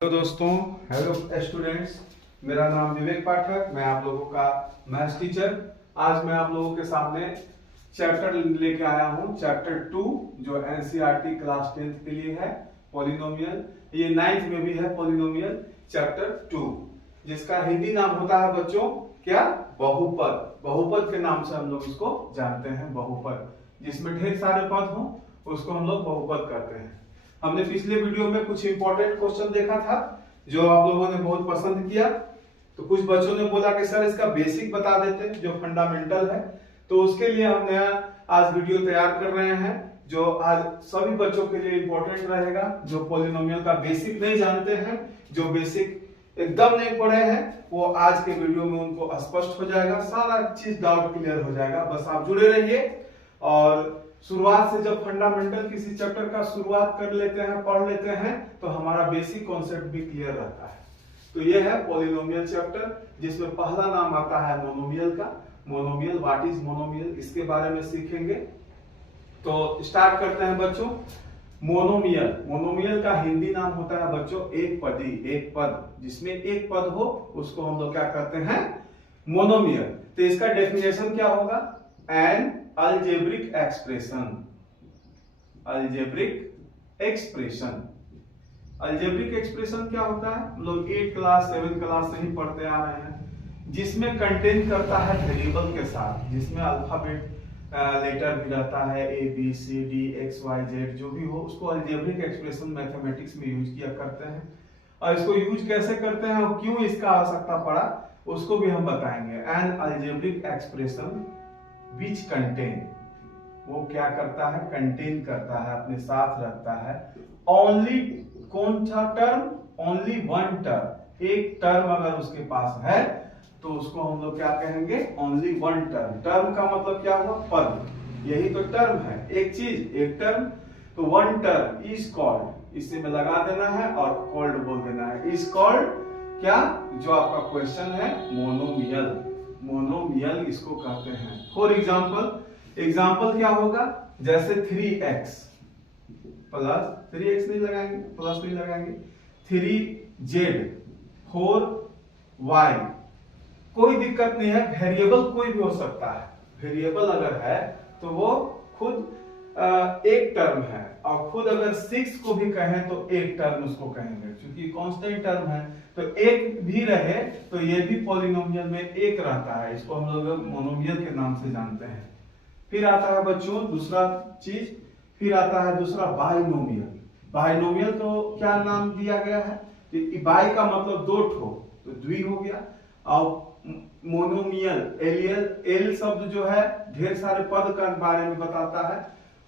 Hello दोस्तों, hello students. मेरा नाम विवेक पाठक, मैं आप लोगों का मैथ्स टीचर। आज मैं आप लोगों के सामने चैप्टर लेके आया हूं, चैप्टर 2, जो एनसीईआरटी क्लास 10th के लिए है, पॉलिनोमियल। ये 9th में भी है पॉलिनोमियल, चैप्टर 2, जिसका हिंदी नाम होता है बच्चों क्या? बहुपद। बहुपद के नाम से हम लोग इसको जानते हैं, बहुपद। जिसमें ढेर सारे पद हों उसको हम लोग बहुपद कहते हैं। हमने पिछले वीडियो में कुछ इंपॉर्टेंट क्वेश्चन देखा था जो आप लोगों ने बहुत पसंद किया। तो कुछ बच्चों ने बोला कि सर इसका बेसिक बता देते, जो फंडामेंटल है। तो उसके लिए हम नया आज वीडियो तैयार कर रहे हैं, जो आज सभी बच्चों के लिए इंपॉर्टेंट रहेगा। जो पॉलिनोमियल का बेसिक नहीं जानते हैं, जो बेसिक एकदम नहीं पढ़े हैं, वो आज के वीडियो में उनको स्पष्ट हो जाएगा, सारा चीज डाउट क्लियर हो जाएगा। बस आप जुड़े रहिए। और शुरुआत से जब फंडामेंटल किसी चैप्टर का शुरुआत कर लेते हैं, पढ़ लेते हैं, तो हमारा बेसिक कॉन्सेप्ट भी क्लियर रहता है। तो ये है पॉलिनोमियल चैप्टर, जिसमें पहला नाम आता है मोनोमियल का। मोनोमियल, व्हाट इज मोनोमियल, इसके बारे में सीखेंगे। तो स्टार्ट करते हैं बच्चों। मोनोमियल, मोनोमियल का हिंदी नाम होता है बच्चों एक पदी, एक पद। जिसमें एक पद हो उसको हम लोग क्या कहते हैं? मोनोमियल। तो इसका डेफिनेशन क्या होगा? N algebraic expression. Algebraic expression, algebraic expression क्या होता है? हम लोग 8 क्लास 7 क्लास से ही पढ़ते आ रहे हैं। जिसमें कंटेन करता है वेरिएबल के साथ, जिसमें अल्फाबेट लेटर भी रहता है, A B C D X Y Z, जो भी हो, उसको अलजेब्रिक एक्सप्रेशन मैथमेटिक्स में यूज किया करते हैं। और इसको यूज कैसे करते हैं और क्यों इसका आवश्यकता पड़ा, उसको भी हम बताएंगे। N algebraic expression which contain, वो क्या करता है? कंटेन करता है, अपने साथ रखता है ओनली, कौन सा टर्म? Only one term. एक टर्म अगर उसके पास है तो उसको हम लोग क्या कहेंगे? Only one term. टर्म का मतलब क्या हुआ? पद। यही तो टर्म है, एक चीज, एक टर्म। तो वन टर्म इज कॉल्ड, इसे में लगा देना है और कॉल्ड बोल देना है। इज कॉल्ड क्या? जो आपका क्वेश्चन है, मोनोमियल। मोनोमियल इसको कहते हैं। फॉर एग्जाम्पल, एग्जाम्पल क्या होगा? जैसे 3x प्लस, 3x नहीं लगाएंगे, प्लस नहीं लगाएंगे, 3z 4y। कोई दिक्कत नहीं है, वेरिएबल कोई भी हो सकता है। वेरिएबल अगर है तो वो खुद एक टर्म है, और खुद अगर 6 को भी कहें तो एक टर्म उसको कहेंगे, क्योंकि कांस्टेंट टर्म है। तो एक भी रहे तो ये भी पॉलिनोमियल में एक रहता है। इसको हम लोग मोनोमियल के नाम से जानते हैं। फिर आता है बच्चों दूसरा चीज, फिर आता है दूसरा बाइनोमियल। बाइनोमियल को क्या नाम दिया गया है? बाई का मतलब दो ठो, तो द्वि हो गया। और मोनोमियल, एल शब्द जो है ढेर सारे पद के बारे में बताता है,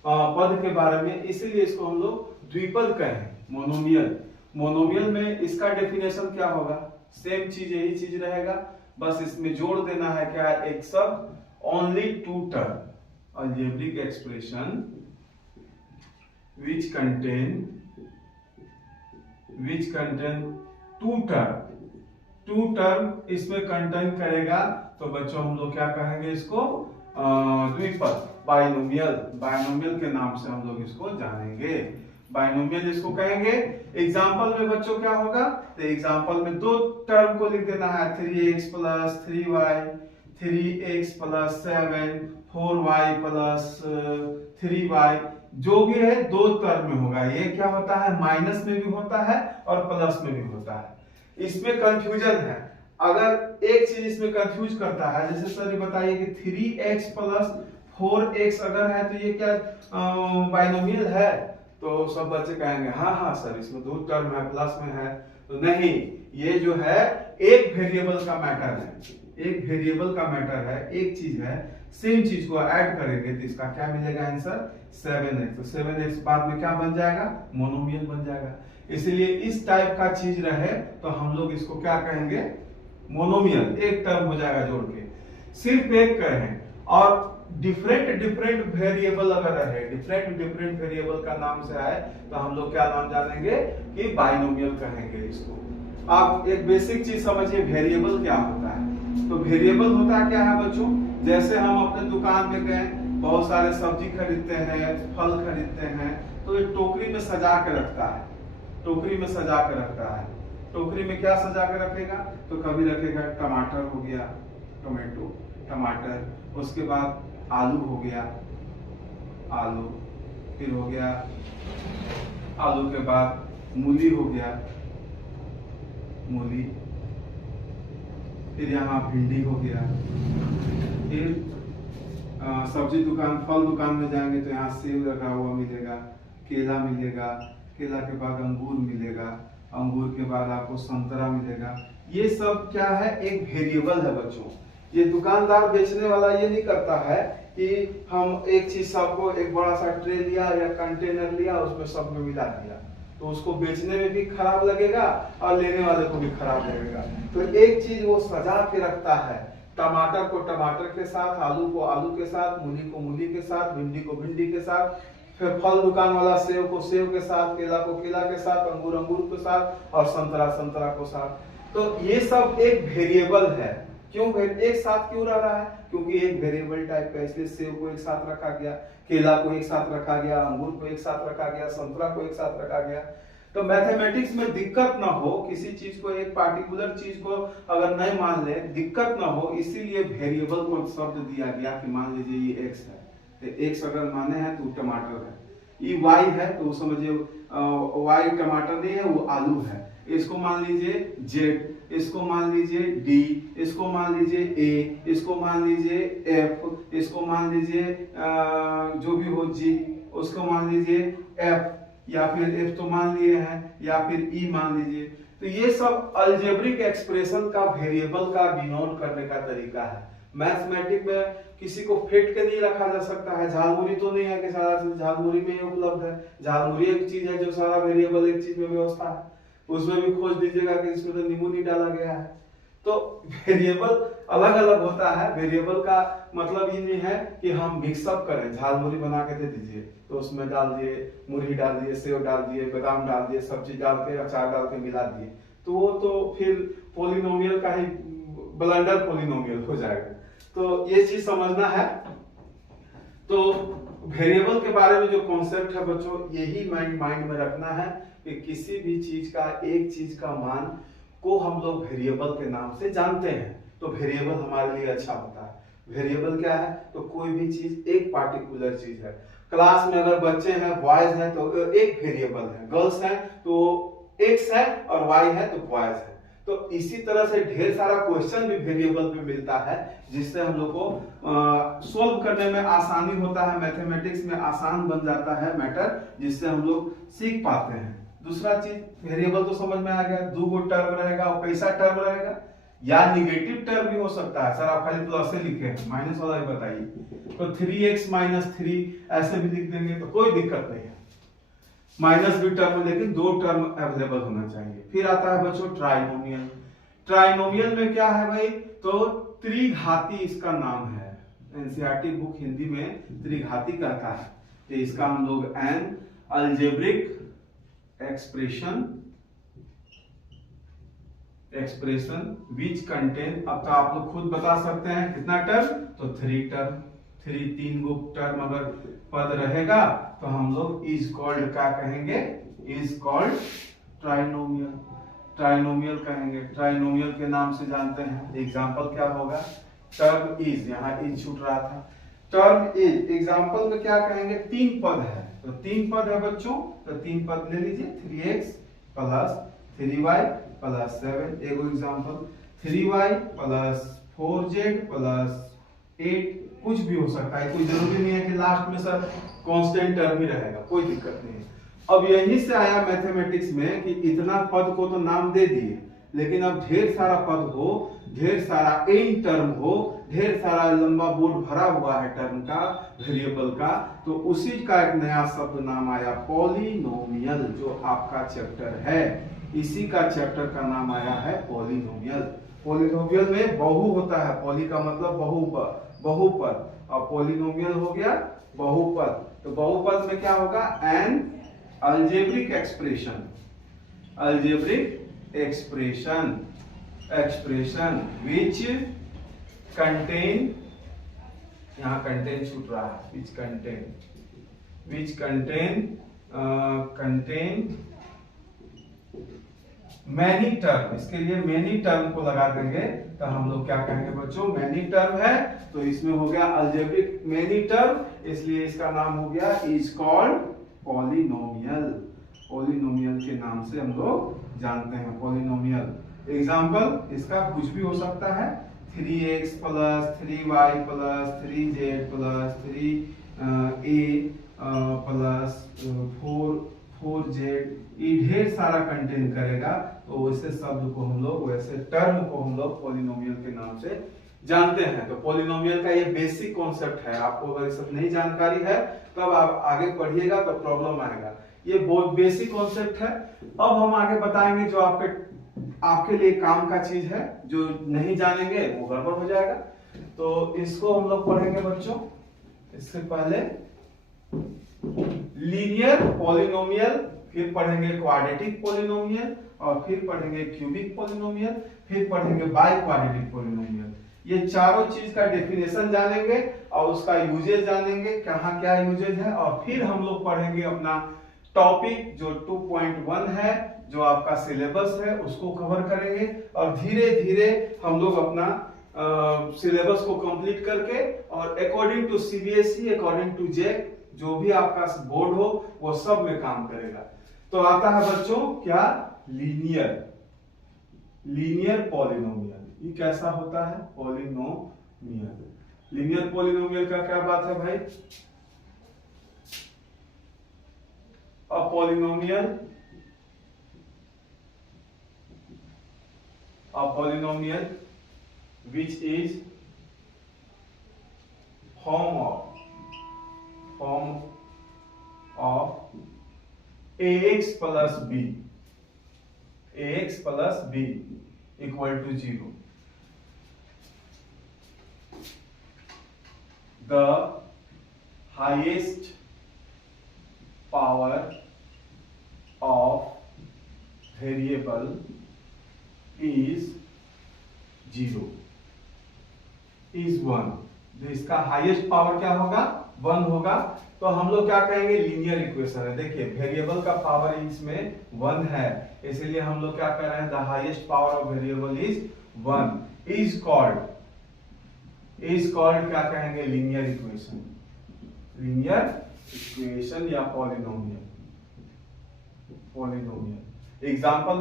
पद के बारे में, इसीलिए इसको हम लोग द्विपद कहें, मोनोमियल। मोनोमियल में इसका डेफिनेशन क्या होगा? सेम चीज, यही चीज रहेगा, बस इसमें जोड़ देना है क्या? एक शब्द, only two term. Algebraic expression which contain two term. Two term इसमें कंटेन करेगा, तो बच्चों हम लोग क्या कहेंगे इसको? द्विपद, बाइनोमियल। बाइनोमियल के नाम से हम लोग इसको जानेंगे, बाइनोमियल इसको कहेंगे। एग्जाम्पल में बच्चों क्या होगा? तो एग्जाम्पल में दो टर्म को लिख देना है, 3x plus 3y, 3x plus 7, 4y plus 3y, जो भी है दो टर्म में होगा। ये क्या होता है? माइनस में भी होता है और प्लस में भी होता है। इसमें कंफ्यूजन है। अगर एक चीज इसमें कंफ्यूज करता है, जैसे सर ये बताइए कि 3x प्लस 4x अगर है तो ये क्या बाइनोमियल है? तो सब बच्चे कहेंगे हाँ हाँ सर, इसमें दो टर्म है, प्लस में है। तो नहीं, ये जो है एक वेरिएबल का मैटर है, एक वेरिएबल का मैटर है, एक चीज है। सेम चीज को ऐड करेंगे तो इसका क्या मिलेगा आंसर? 7x। तो 7x बाद में क्या बन जाएगा? मोनोमियल बन जाएगा। इसलिए इस टाइप का चीज रहे तो हम लोग इसको क्या कहेंगे? मोनोमियल। एक टर्म हो जाएगा जोड़ के, सिर्फ एक कहें। और डिफरेंट डिफरेंट वेरिएबल अगर रहे, डिफरेंट वेरिएबल का नाम से आए तो हम लोग क्या नाम जानेंगे? कि बाइनोमियल कहेंगे इसको। आप एक बेसिक चीज समझिए, वेरिएबल क्या होता है? तो वेरिएबल होता क्या है बच्चों? जैसे हम अपने दुकान में गए, बहुत सारे सब्जी खरीदते हैं, फल खरीदते हैं, तो एक टोकरी में सजा के रखता है। टोकरी में सजा के रखता है। टोकरी में क्या सजा के रखेगा? तो कभी रखेगा टमाटर हो गया, टोमेटो, टमाटर, उसके बाद आलू हो गया, आलू, फिर हो गया आलू के बाद मूली हो गया, मूली, फिर यहाँ भिंडी हो गया, फिर सब्जी दुकान, फल दुकान में जाएंगे तो यहाँ सेब रखा हुआ मिलेगा, केला मिलेगा, केला के बाद अंगूर मिलेगा, अंगूर के बाद आपको संतरा मिलेगा। ये सब क्या है? एक वेरिएबल है बच्चों। ये दुकानदार बेचने वाला ये नहीं करता है कि हम एक चीज सबको एक बड़ा सा ट्रे लिया या कंटेनर लिया, उसमें सब में मिला दिया, तो उसको बेचने में भी खराब लगेगा और लेने वाले को भी खराब लगेगा। तो एक चीज वो सजा के रखता है, टमाटर को टमाटर के साथ, आलू को आलू के साथ, मूली को मूली के साथ, भिंडी को भिंडी के साथ, फिर फल दुकान वाला सेब को सेब के साथ, केला को केला के साथ, अंगूर अंगूर के साथ और संतरा संतरा को साथ। तो ये सब एक वेरिएबल है। क्यों एक साथ क्यों रह रहा है? क्योंकि एक वेरिएबल टाइप का, इसलिए सेब को एक साथ रखा गया, केला को एक साथ रखा गया, अंगूर को एक साथ रखा गया, संतरा को एक साथ रखा गया। तो मैथमेटिक्स में दिक्कत ना हो, किसी चीज को, एक पार्टिकुलर चीज को अगर नहीं मान ले, दिक्कत ना हो, इसीलिए वेरिएबल को शब्द दिया गया कि मान लीजिए ये एक्स है, तो एक्स अगर माने हैं तो टमाटर है, ये वाई है तो समझिए वाई टमाटर नहीं है, वो आलू है। इसको मान लीजिए जेड, इसको मान लीजिए डी, इसको मान लीजिए ए, इसको मान लीजिए एफ, इसको मान लीजिए जो भी हो जी, उसको मान लीजिए एफ, या फिर एफ तो मान लिए हैं, या फिर ई मान लीजिए। तो ये सब अलजेब्रिक एक्सप्रेशन का, वेरिएबल का डिनोट करने का तरीका है। मैथमेटिक्स में किसी को फेट के नहीं रखा जा सकता है। झालमुरी तो नहीं है कि सारा चीज झालमुरी में ही उपलब्ध है। झालमुरी एक चीज है जो सारा वेरिएबल एक चीज में व्यवस्था है, उसमें भी खोज दीजिएगा कि इसमें तो नींबू नहीं डाला गया है। तो वेरिएबल अलग अलग होता है। वेरिएबल का मतलब ये नहीं है कि हम मिक्सअप करें, झालमुरी बना के दे दीजिए तो उसमें डाल दिए, मुरही डाल दिए, सेव डाल दिए, बादाम डाल दिए, सब चीज डाल के, अचार डाल के मिला दिए, तो वो तो फिर पोलिनोमियल का ही ब्लंडर पोलिनोमियल हो जाएगा। तो ये चीज समझना है। तो वेरिएबल के बारे में जो कॉन्सेप्ट है बच्चों, यही माइंड में रखना है कि किसी भी चीज का, एक चीज का मान को हम लोग वेरिएबल के नाम से जानते हैं, तो वेरिएबल हमारे लिए अच्छा होता है। वेरिएबल क्या है? तो कोई भी चीज, एक पार्टिकुलर चीज है। क्लास में अगर बच्चे हैं, बॉयज हैं तो एक वेरिएबल है, गर्ल्स हैं तो एक्स है और वाई है तो बॉयज है। तो इसी तरह से ढेर सारा क्वेश्चन भी वेरिएबल पे मिलता है, जिससे हम लोग को सोल्व करने में आसानी होता है, मैथमेटिक्स में आसान बन जाता है मैटर, जिससे हम लोग सीख पाते हैं। दूसरा चीज, वेरिएबल तो समझ में आ गया, दो गो टर्म रहेगा और कैसा टर्म रहेगा, या निगेटिव टर्म भी हो सकता है। सर आप खाली प्लस से लिखे हैं, माइनस वाला भी बताइए, तो 3x - 3 ऐसे भी लिख देंगे तो कोई दिक्कत नहीं है। माइनस भी टर्म, लेकिन दो टर्म अवेलेबल होना चाहिए। फिर आता है बच्चों ट्राइनोमियल। ट्राइनोमियल में क्या है भाई? तो त्रिघाती इसका नाम है। एनसीईआरटी बुक हिंदी में त्रिघाती कहता है। तो इसका हम लोग N algebraic expression which contain, अब तो आप लोग खुद बता सकते हैं कितना टर्म, तो 3 टर्म, 3 गो टर्म अगर पद रहेगा तो हम लोग इज कॉल्ड क्या कहेंगे? Is called trinomial. ट्राइनोमियल कहेंगे, ट्राइनोमियल के नाम से जानते हैं। एग्जांपल क्या होगा? टर्म इज, यहाँ इज छूट रहा था, टर्म इज। एग्जांपल में क्या कहेंगे? 3 पद है, तो 3 पद है बच्चों, तो 3 पद ले लीजिए, 3x + 3y + 7। एगो एग्जांपल 3y + 4z + 8, कुछ भी हो सकता है, कोई जरूरी नहीं है कि लास्ट में सर कांस्टेंट टर्म ही रहेगा, कोई दिक्कत नहीं है। अब यहीं से आया मैथमेटिक्स में कि इतना पद को तो नाम दे दिए, लेकिन अब ढेर सारा पद हो, ढेर सारा एन टर्म हो, ढेर सारा लंबा बोर्ड भरा हुआ है टर्म का, वेरिएबल का, तो उसी का एक नया शब्द नाम आया पॉलिनोमियल, जो आपका चैप्टर है, इसी का चैप्टर का नाम आया है पॉलिनोमियल। पॉलिनोमियल में बहु होता है, पॉली का मतलब बहुपद, और पॉलिनोमियल हो गया बहुपद। तो बहुपद में क्या होगा? N algebraic expression which contain, यहाँ कंटेन छूट रहा है, विच कंटेन मैनी टर्म, इसके लिए मैनी टर्म को लगा देंगे तो हम लोग क्या कहेंगे बच्चों, मैनी टर्म है तो इसमें हो गया अलजेब्रिक मैनी टर्म, इसलिए इसका नाम हो गया इज कॉल्ड पॉलिनोमियल। पॉलिनोमियल के नाम से हम लोग जानते हैं पॉलिनोमियल। एग्जांपल इसका कुछ भी हो सकता है, 3x plus 3y plus 3z plus 3a plus 4z, ये ढेर सारा कंटेन करेगा, तो वैसे शब्द को हम लोग, वैसे टर्म को हम लोग पॉलिनोमियल के नाम से जानते हैं। तो पॉलिनोमियल का ये बेसिक कॉन्सेप्ट है, आपको अगर सब नहीं जानकारी है तब आप आगे पढ़िएगा तो प्रॉब्लम आएगा। ये बहुत बेसिक कॉन्सेप्ट है। अब हम आगे बताएंगे जो आपके लिए काम का चीज है, जो नहीं जानेंगे वो गड़बड़ हो जाएगा। तो इसको हम लोग पढ़ेंगे बच्चों। इससे पहले लीनियर पॉलिनोमियल, फिर पढ़ेंगे क्वाड्रेटिक पॉलिनोमियल, और फिर पढ़ेंगे क्यूबिक पॉलिनोमियल, फिर पढ़ेंगे बाई क्वाड्रेटिक पॉलिनोमियल। ये चारों चीज का डेफिनेशन जानेंगे और उसका यूजेज जानेंगे, कहाँ क्या यूजेज है, और फिर हम लोग पढ़ेंगे अपना टॉपिक जो 2.1 है, जो आपका सिलेबस है, उसको कवर करेंगे। और धीरे धीरे हम लोग अपना सिलेबस को कंप्लीट करके, और according to CBSE, according to JAC, जो भी आपका बोर्ड हो वो सब में काम करेगा। तो आता है बच्चों क्या, लीनियर पॉलिनोमियल। ये कैसा होता है पॉलिनोमियल। लीनियर पॉलिनोमियल का क्या बात है भाई, a polynomial which is form of ax plus b equal to 0. The highest power of variable is 0, is 1। तो इसका हाईएस्ट पावर क्या होगा, 1 होगा। तो हम लोग क्या कहेंगे, लीनियर इक्वेशन है। देखिए वेरिएबल का पावर इसमें 1 है, इसीलिए हम लोग क्या कर रहे हैं, the highest power of variable is 1, is called क्या कहेंगे, लीनियर इक्वेशन। लीनियर इक्वेशन या पॉलिनोमियल। एग्जांपल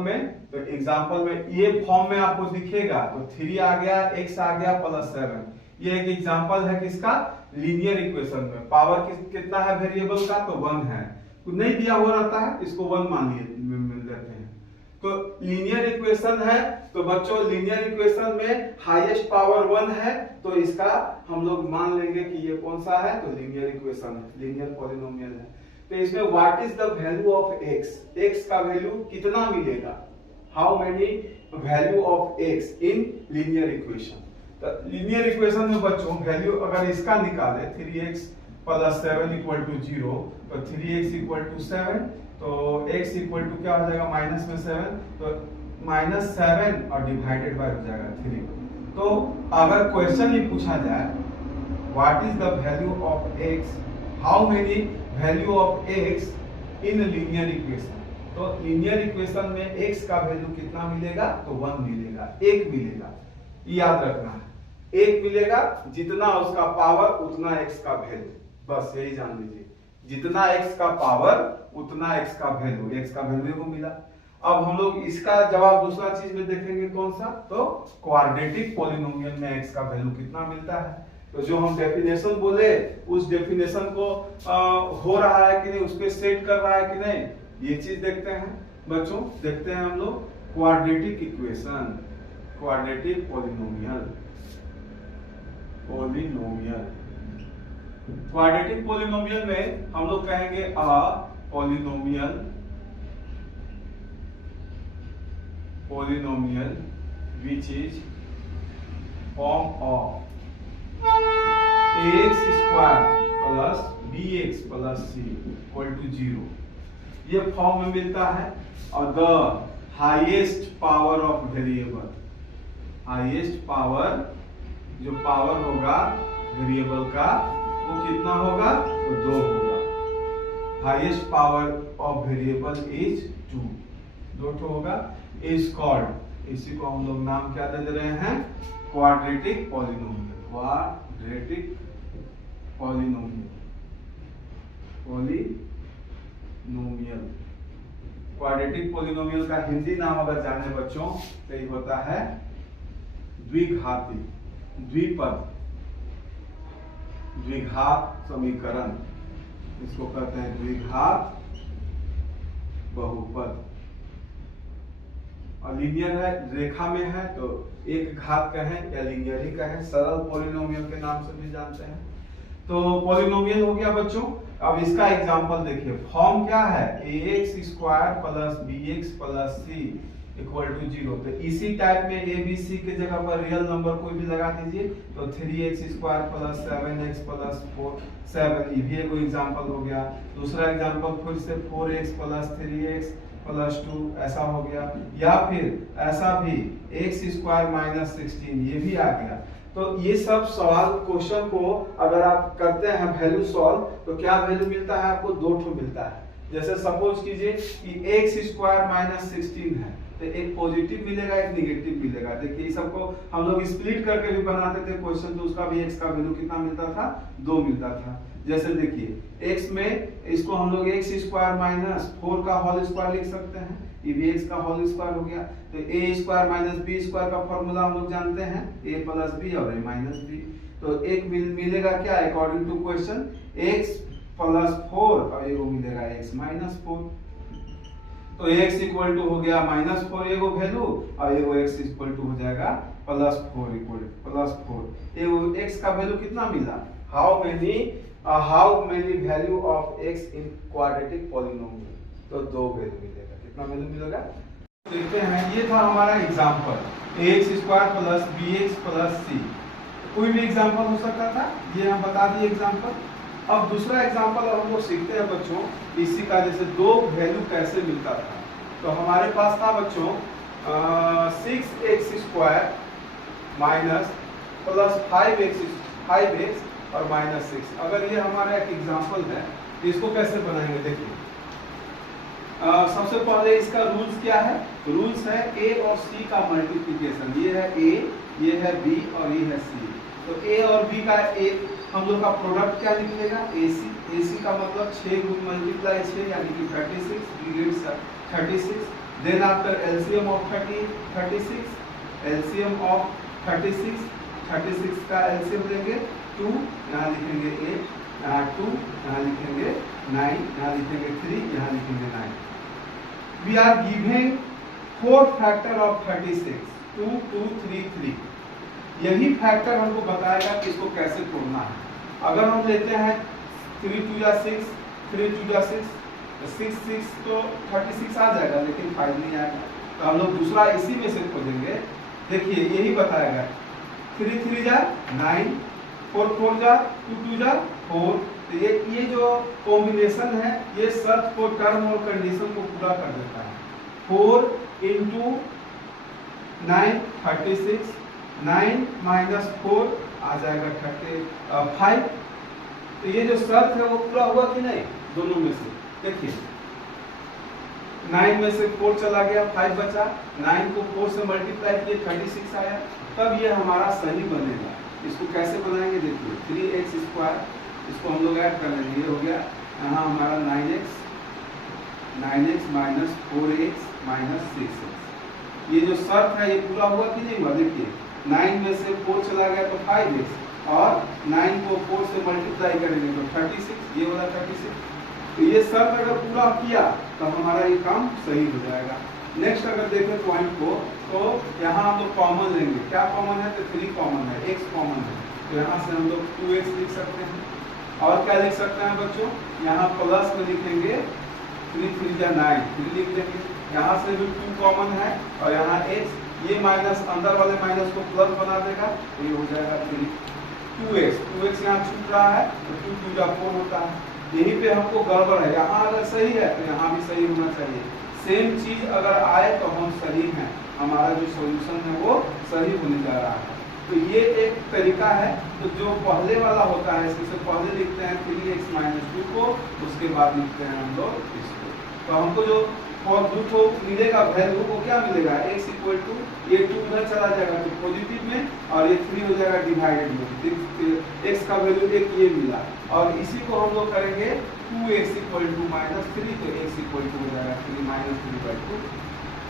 में ये फॉर्म में आपको दिखेगा, तो 3 आ गया, x आ गया प्लस 7। ये एक एग्जांपल है किसका, लीनियर इक्वेशन में। पावर कितना है वेरिएबल का, तो 1 है। तो नहीं दिया हुआ रहता है, इसको 1 मान लेते हैं। तो लीनियर इक्वेशन है, तो बच्चों लीनियर इक्वेशन में हाईएस्ट पावर 1 है, तो इसका हम लोग मान लेंगे कि ये कौन सा है, तो लीनियर इक्वेशन है, लीनियर पॉलिनोमियल है। तो इसमें what is the value of x का वैल्यू कितना मिलेगा, how many value of x in linear equation. तो लीनियर इक्वेशन में बच्चों वैल्यू अगर इसका निकाले, 3x प्लस 7 इक्वल टू 0, तो 3x इक्वल टू 7, तो x इक्वल टू क्या हो जाएगा, माइनस में 7, तो -7 और डिवाइडेड बाय हो जाएगा 3। तो अगर क्वेश्चन ही पूछा जाए what is the value of x, how many value of x in linear equation, तो लीनियर इक्वेशन में x का वैल्यू कितना मिलेगा, तो 1 मिलेगा, 1 मिलेगा। याद रखना है, 1 मिलेगा, जितना उसका पावर उतना x का वैल्यू, बस यही जान लीजिए, जितना x का पावर उतना x का वैल्यू, x का वैल्यू को मिला। अब हम लोग इसका जवाब दूसरा चीज में देखेंगे, कौन सा, तो क्वाड्रेटिक पॉलिनोमियल में x का वैल्यू कितना मिलता है। तो जो हम डेफिनेशन बोले, उस डेफिनेशन को हो रहा है कि नहीं, उस पे सेट कर रहा है कि नहीं, ये चीज देखते हैं बच्चों। देखते हैं हम लोग quadratic equation, quadratic polynomial. Quadratic polynomial में हम लोग कहेंगे a polynomial which is form of ax square plus bx plus c equal to 0, ये फॉर्म में मिलता है। और the highest power of variable, highest power जो पावर होगा वेरिएबल का वो कितना होगा, तो 2 होगा। Highest power of variable is 2, 2 होगा। इज कॉल्ड, इसी को हम लोग नाम क्या दे रहे हैं, quadratic polynomial, quadratic polynomial, polynomial. Quadratic polynomial का हिंदी नाम अगर जाने बच्चों तो ये होता है द्विघाती, द्विपद, द्विघात समीकरण, इसको कहते हैं द्विघात बहुपद। और लीनियर है, रेखा में है तो एक घात कहें या लीनियर ही कहें, सरल पॉलिनोमियल के नाम से भी जानते हैं। तो पॉलिनोमियल हो गया बच्चों। अब इसका एग्जांपल देखिए, फॉर्म क्या है, ax square plus bx plus c equal to 0। तो इसी टाइप में a b c के जगह पर रियल नंबर कोई भी लगा दीजिए, तो 3x square plus 7x plus 7, ये भी एक एग्जांपल हो गया। दूसरा एग्जांपल फिर से 4x प्लस 3x प्लस 2 ऐसा हो गया, या फिर ऐसा भी x स्क्वायर माइनस 16, ये भी आ गया। तो ये सब सवाल क्वेश्चन को अगर आप करते हैं वैल्यू सॉल्व, तो क्या वैल्यू मिलता है आपको, 2 ठो मिलता है। जैसे सपोज कीजिए कि x स्क्वायर माइनस 16 है, तो एक पॉजिटिव मिलेगा एक नेगेटिव मिलेगा। देखिए ये सबको हम लोग स्प्लिट करके भी बनाते थे क्वेश्चन, तो उसका भी x का वैल्यू कितना मिलता था, 2 मिलता था। जैसे देखिए x में इसको हम लोग x स्क्वायर माइनस 4 का होल स्क्वायर लिख सकते हैं, ये भी x का होल स्क्वायर हो गया। तो a square minus b square का फॉर्मूला हम लोग जानते हैं, a प्लस b और a माइनस b। तो एक मिलेगा क्या, according to question x plus 4 और एगो मिलेगा x माइनस 4। तो x इक्वल टू हो गया माइनस 4 एगो वैल्यू, और एगो x इक्वल टू हो जाएगा प्लस 4 इक्वल प्लस 4। एगो x का वैल्यू कितना मिला, how many value of x in quadratic polynomial, तो 2 वैल्यू मिलेगा। कितना वैल्यू मिलेगा देखते हैं। ये था हमारा example, ax square plus bx plus c। कोई भी एग्जांपल हो सकता था, ये हम बता दिए एग्जांपल। अब दूसरा एग्जांपल हम लोग सीखते हैं बच्चों इसी का, जैसे 2 वैल्यू कैसे मिलता था। तो हमारे पास था बच्चों 6x square minus plus 5x और माइनस 6। अगर ये हमारा एक एग्जांपल है, इसको कैसे बनाएंगे देखिए। सबसे पहले इसका रूल्स क्या है, रूल्स है a और c का मल्टीप्लिकेशन। ये है a, ये है b और ये है c। तो a और b का हम लोग का प्रोडक्ट क्या निकलेगा, ac का मतलब 6 गुण मल्टीप्लाई 6 यानी कि 36, b gives 36। Then after LCM of 36, LCM of 36 का एलसीएम लेंगे 2, यहाँ लिखेंगे 8, यहाँ 2, यहाँ लिखेंगे 9, यहाँ लिखेंगे 3, यहाँ लिखेंगे 9। We are given 4 factor of 36, 2, 2, 3, 3। यही फैक्टर हमको बताएगा कि इसको कैसे तोड़ना है। अगर हम लेते हैं 3 2 या 6, 3 2 या 6, 6 तो 36 आ जाएगा, लेकिन 5 नहीं आएगा। तो हम लोग दूसरा इसी में से खोजेंगे। देखिए यही बताएगा, 3 3 जा 9, 4 4 जा 2 2 जा 4। तो ये जो कॉम्बिनेशन है, ये शर्त को, टर्म और कंडीशन को पूरा कर देता है। 4 into 9 36, 9 minus 4 आ जाएगा 5। तो ये जो शर्त है वो पूरा हुआ कि नहीं, दोनों में से। देखिए 9 में से 4 चला गया, 5 बचा, 9 को 4 से मल्टीप्लाई किए 36 आया, तब ये हमारा सही बनेगा। इसको कैसे बनाएंगे देखिए, 3x स्क्वायर, इसको हम लोग ऐड कर लेंगे, ये हो गया यहाँ हमारा 9x minus 4x minus 6x। ये जो शर्त है ये पूरा हुआ कि नहीं हुआ। देखिए 9 में से 4 चला गया तो 5x, और 9 को 4 से मल्टीप्लाई करेंगे तो 36, ये वाला 36। तो ये शर्त अगर पूरा किया तो हमारा ये काम सही हो जाएगा। नेक्स्ट अगर देखें पॉइंट को, तो यहाँ हम लोग कॉमन लेंगे। क्या कॉमन है, तो 3 कॉमन है, x कॉमन है, तो यहाँ से हम लोग 2x लिख सकते हैं। और क्या लिख सकते हैं बच्चों, यहाँ प्लस में लिखेंगे 3 3 जा 9, 3 लिख देंगे। यहाँ से भी 2 कॉमन है, और यहाँ x, ये माइनस अंदर वाले माइनस को प्लस बना देगा, तो ये हो जाएगा 3 2x यहाँ छूट रहा है, तो 2 2 जा 4 होता है। यहीं पे हमको गड़बड़ है, यहाँ अगर सही है तो यहाँ भी सही होना चाहिए। सेम चीज अगर आए तो हम सही हैं, हमारा जो सॉल्यूशन है वो सही होने जा रहा है। तो ये एक तरीका है। तो जो पहले वाला होता है, इससे पहले लिखते हैं 3x माइनस 2 को, उसके बाद लिखते हैं हम लोग इसको। तो हमको जो और को मिलेगा वैल्यू, वो क्या मिलेगा, x इक्वल टू ये 2 उधर चला जाएगा तो पॉजिटिव में, और ये 3 हो जाएगा डिवाइडेड में, x का वैल्यू एक ये मिला। और इसी को हम लोग करेंगे 2x इक्वल टू -3, तो x इक्वल टू हो जाएगा 3 -3/2।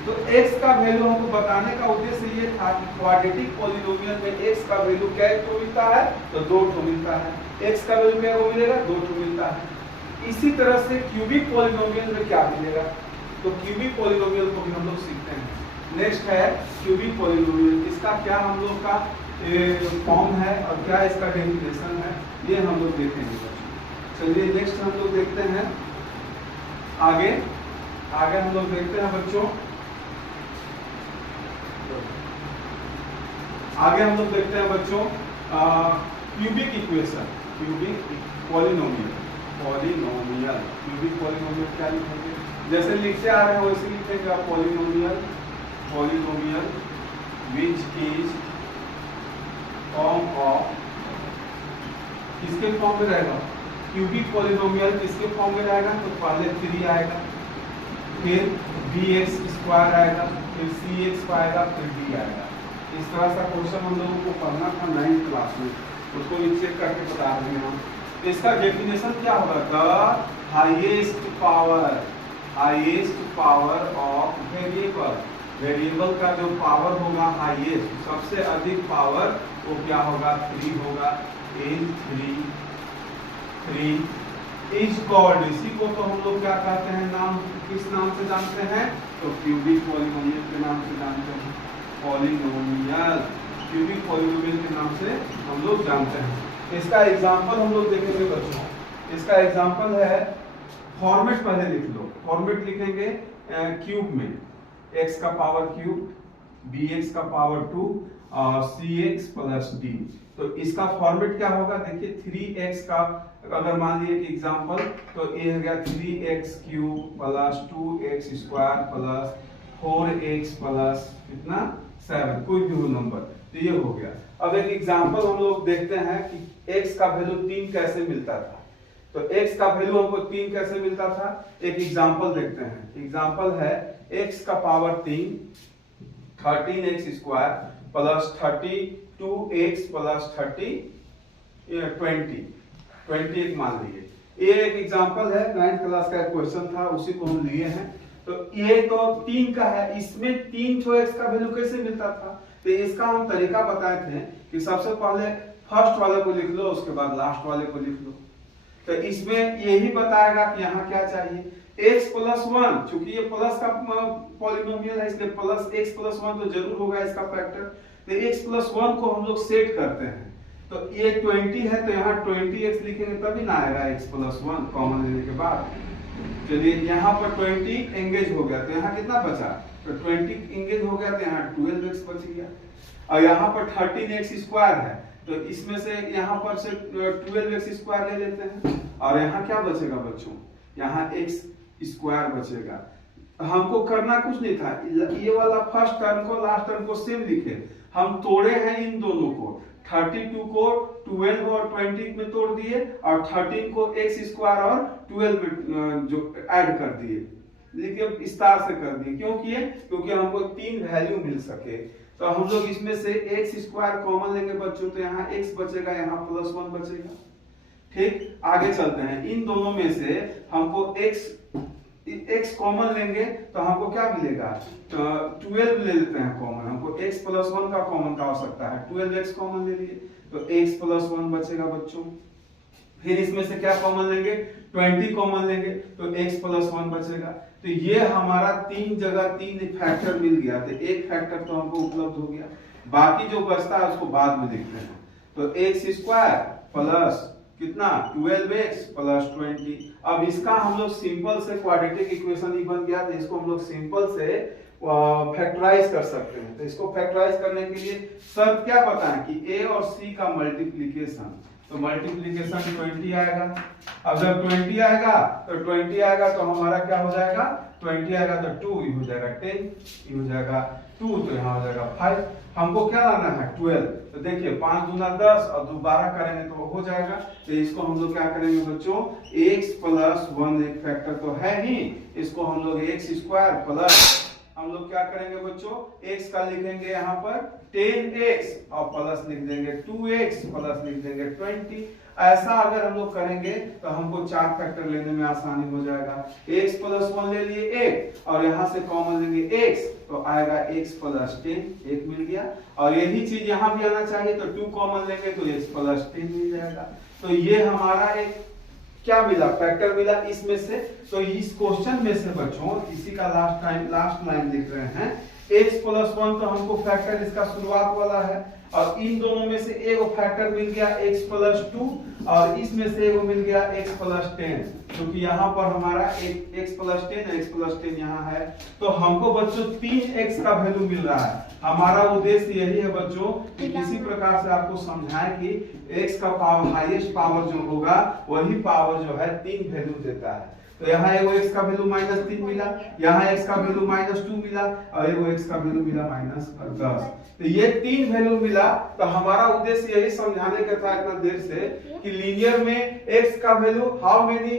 तो x का वैल्यू हमको बताने का उद्देश्य ये था कि क्वाड्रेटिक पॉलिनोमियल में x का वैल्यू क्या तो मिलता है, तो 2 तो मिलता है, x का वैल्यू क्या मिलेगा, 2 तो मिलता है। इसी तरह से क्यूबिक पॉलिनोमियल में क्या मिलेगा, तो क्यूबिक पॉलिनोमियल को भी हम लोग सीखते हैं। नेक्स्ट है क्यूबिक पॉलिनोमियल, इसका क्या हम लोग का फॉर्म है और क्या इसका डेफिनेशन है, ये हम लोग देखेंगे बच्चों। चलिए नेक्स्ट हम लोग देखते हैं, आगे हम लोग देखते हैं बच्चों, आगे हम लोग देखते हैं बच्चों cubic equation, cubic polynomial, cubic polynomial क्या लिखेंगे, जैसे लिखते आ रहे हैं वैसे लिखेंगे आप, polynomial which is form of, किसके फॉर्म में रहेगा, क्यूबिक पॉलिनोमियल किसके फॉर्म में रहेगा, तो पहले 3 आएगा, फिर bx² आएगा, फिर cx आएगा, फिर d आएगा। इस तरह का क्वेश्चन हम लोगों को पढ़ना था 9th क्लास में, उसको भी चेक करके बता रहे हैं हम। इसका डेफिनेशन क्या होगा, the highest power of variable का जो पावर होगा हाईएस्ट, सबसे अधिक पावर, वो क्या होगा, 3 होगा, इन 3 इज कॉल्ड, इसी को तो हम लोग क्या कहते हैं, नाम किस नाम से जानते हैं, तो क्यूबिक पॉलिनोमियल के नाम से जानते हैं, पॉलिनोमियल, क्यूबिक पॉलिनोमियल के नाम से हम लोग जानते हैं। इसका एग्जांपल हम लोग देखेंगे बच्चों, इसका एग्जांपल है, फॉर्मेट पहले लिख लो, फॉर्मेट लिखेंगे क्यूब में, x का पावर क्यूब, bx का पावर 2 और cx प्लस d। तो इसका फॉर्मेट क्या होगा, देखिए 3x का अगर मान लिए कि एग्जांपल, तो ये हो गया 3x cube plus 2x square plus 4x plus कितना 7, कोई भी हो नंबर, तो ये हो गया। अब एक एग्जांपल हम लोग देखते हैं कि x का वैल्यू 3 कैसे मिलता था, तो x का वैल्यू हमको 3 कैसे मिलता था, एक एग्जांपल देखते हैं। एग्जांपल है x का power 3 13x square plus 32x plus 20 मान लीजिए। ये एक एग्जांपल है, 9th क्लास का क्वेश्चन था, उसी को हम लिए हैं। तो ये तो 3 का है, इसमें 3 तो x का वैल्यू कैसे मिलता था, तो इसका हम तरीका बताए थे कि सबसे पहले फर्स्ट वाले को लिख लो, उसके बाद लास्ट वाले को लिख लो। तो इसमें यही बताएगा कि यहाँ क्या चाहिए, x प्लस 1, चूंकि ये प्लस का पॉलिनोमियल है इसलिए प्लस x प्लस 1 तो जरूर होगा इसका फैक्टर। तो x प्लस 1 को हम लोग सेट करते हैं, तो ये 20 है तो यहाँ 20x लिखेंगे तभी ना आएगा x प्लस 1 कॉमन लेने के बाद। चलिए यहाँ पर 20 एंगेज हो गया, तो यहाँ कितना बचा, तो 20 एंगेज हो गया तो यहाँ 12x बच गया। और यहाँ पर 13x स्क्वायर है, तो इसमें से यहाँ पर से 12x स्क्वायर ले लेते हैं, और यहाँ क्या बचेगा बच्चों, यहाँ x स्क्वायर बचेगा। हमको करना कुछ नहीं था, ये वाला फर्स्ट टर्म को लास्ट टर्म को सेम लिखे, हम तोड़े हैं इन दोनों को, 32 को 12 और 20 में तोड़ दिए, और 13 को x स्क्वायर और 12 में जो ऐड कर दिए, लेकिन स्टार से कर दिए, क्योंकि हमको 3 वैल्यू मिल सके। तो हम लोग इसमें से x स्क्वायर कॉमन लेंगे बच्चों, तो यहाँ x बचेगा, यहाँ प्लस 1 बचेगा। ठीक, आगे चलते हैं, इन दोनों में से हमको x कॉमन लेंगे तो हमको क्या मिलेगा, तो 12 ले लेते हैं कॉमन, हमको x प्लस 1 का कॉमन का हो सकता है, 12x कॉमन ले लिए तो x प्लस 1 बचेगा बच्चों। फिर इसमें से क्या कॉमन लेंगे, 20 कॉमन लेंगे तो x प्लस 1 बचेगा। तो ये हमारा 3 जगह 3 फैक्टर मिल गया, तो एक फैक्टर तो हमको उपलब्ध हो गया, बाकी जो बचता है उसको बाद में देखते हैं। तो x स्क्वायर प्लस कितना 12x प्लस 20। अब इसका हम लोग सिंपल से क्वाड्रेटिक इक्वेशन ही बन गया, तो इसको हम लोग सिंपल से फैक्टराइज कर सकते हैं। तो इसको फैक्टराइज करने के लिए शर्त क्या बताएं कि a और c का मल्टीप्लिकेशन, तो मल्टीप्लिकेशन 20 आएगा। अब जब 20 आएगा तो हमारा क्या हो जाएगा, 20 आएगा तो 2, ये हो जाएगा 10, ये हो जाएगा 2, तो यहाँ हो जाएगा 5। हमको क्या लाना है 12। तो देखिए 5 दूना 10 और 2 12 करेंगे तो हो जाएगा। तो इसको हम लोग क्या करेंगे बच्चों, x प्लस 1 एक फैक्टर तो है ही, इसको हम लोग x स्क्वायर प्लस हम लोग क्या करेंगे बच्चों, x का लिखेंगे यहाँ पर 10x और प्लस लिख देंगे 2x प्लस लिख देंगे 20। ऐसा अगर हम लोग करेंगे तो हमको 4 फैक्टर लेने में आसानी हो जाएगा। x प्लस 1 ले लिए 1 और यहाँ से कॉमन लेंगे x, तो आएगा x प्लस 10, 1 मिल गया। और यही चीज यहाँ भी आना चाहिए, तो 2 कॉमन लेंगे तो x प्लस 10 मिल जाएगा। तो ये हमारा एक क्या मिला, फैक्टर मिला इसमें से। तो इस क्वेश्चन में से बच्चों इसी का लास्ट लाइन लिख रहे हैं, x प्लस 1 तो हमको फैक्टर इसका शुरुआत वाला है, और इन दोनों में से एगो फैक्टर मिल गया x प्लस 2 और इसमें से एगो मिल गया x प्लस 10, क्योंकि यहाँ पर हमारा x प्लस 10 यहाँ है। तो हमको बच्चों 3x का वैल्यू मिल रहा है। हमारा उद्देश्य यही है बच्चों कि किसी प्रकार से आपको समझाएं कि x का पावर हाईएस्ट पावर जो होगा वही पावर जो है 3 वैल्यू देता है। तो यहाँ एगो x का वैल्यू -3 मिला, यहाँ x का वैल्यू -2 मिला और एगो x का वैल्यू मिला -10। तो ये 3 वैल्यू मिला। तो हमारा उद्देश्य यही समझाने का था इतना देर से कि लीनियर में x का value, how many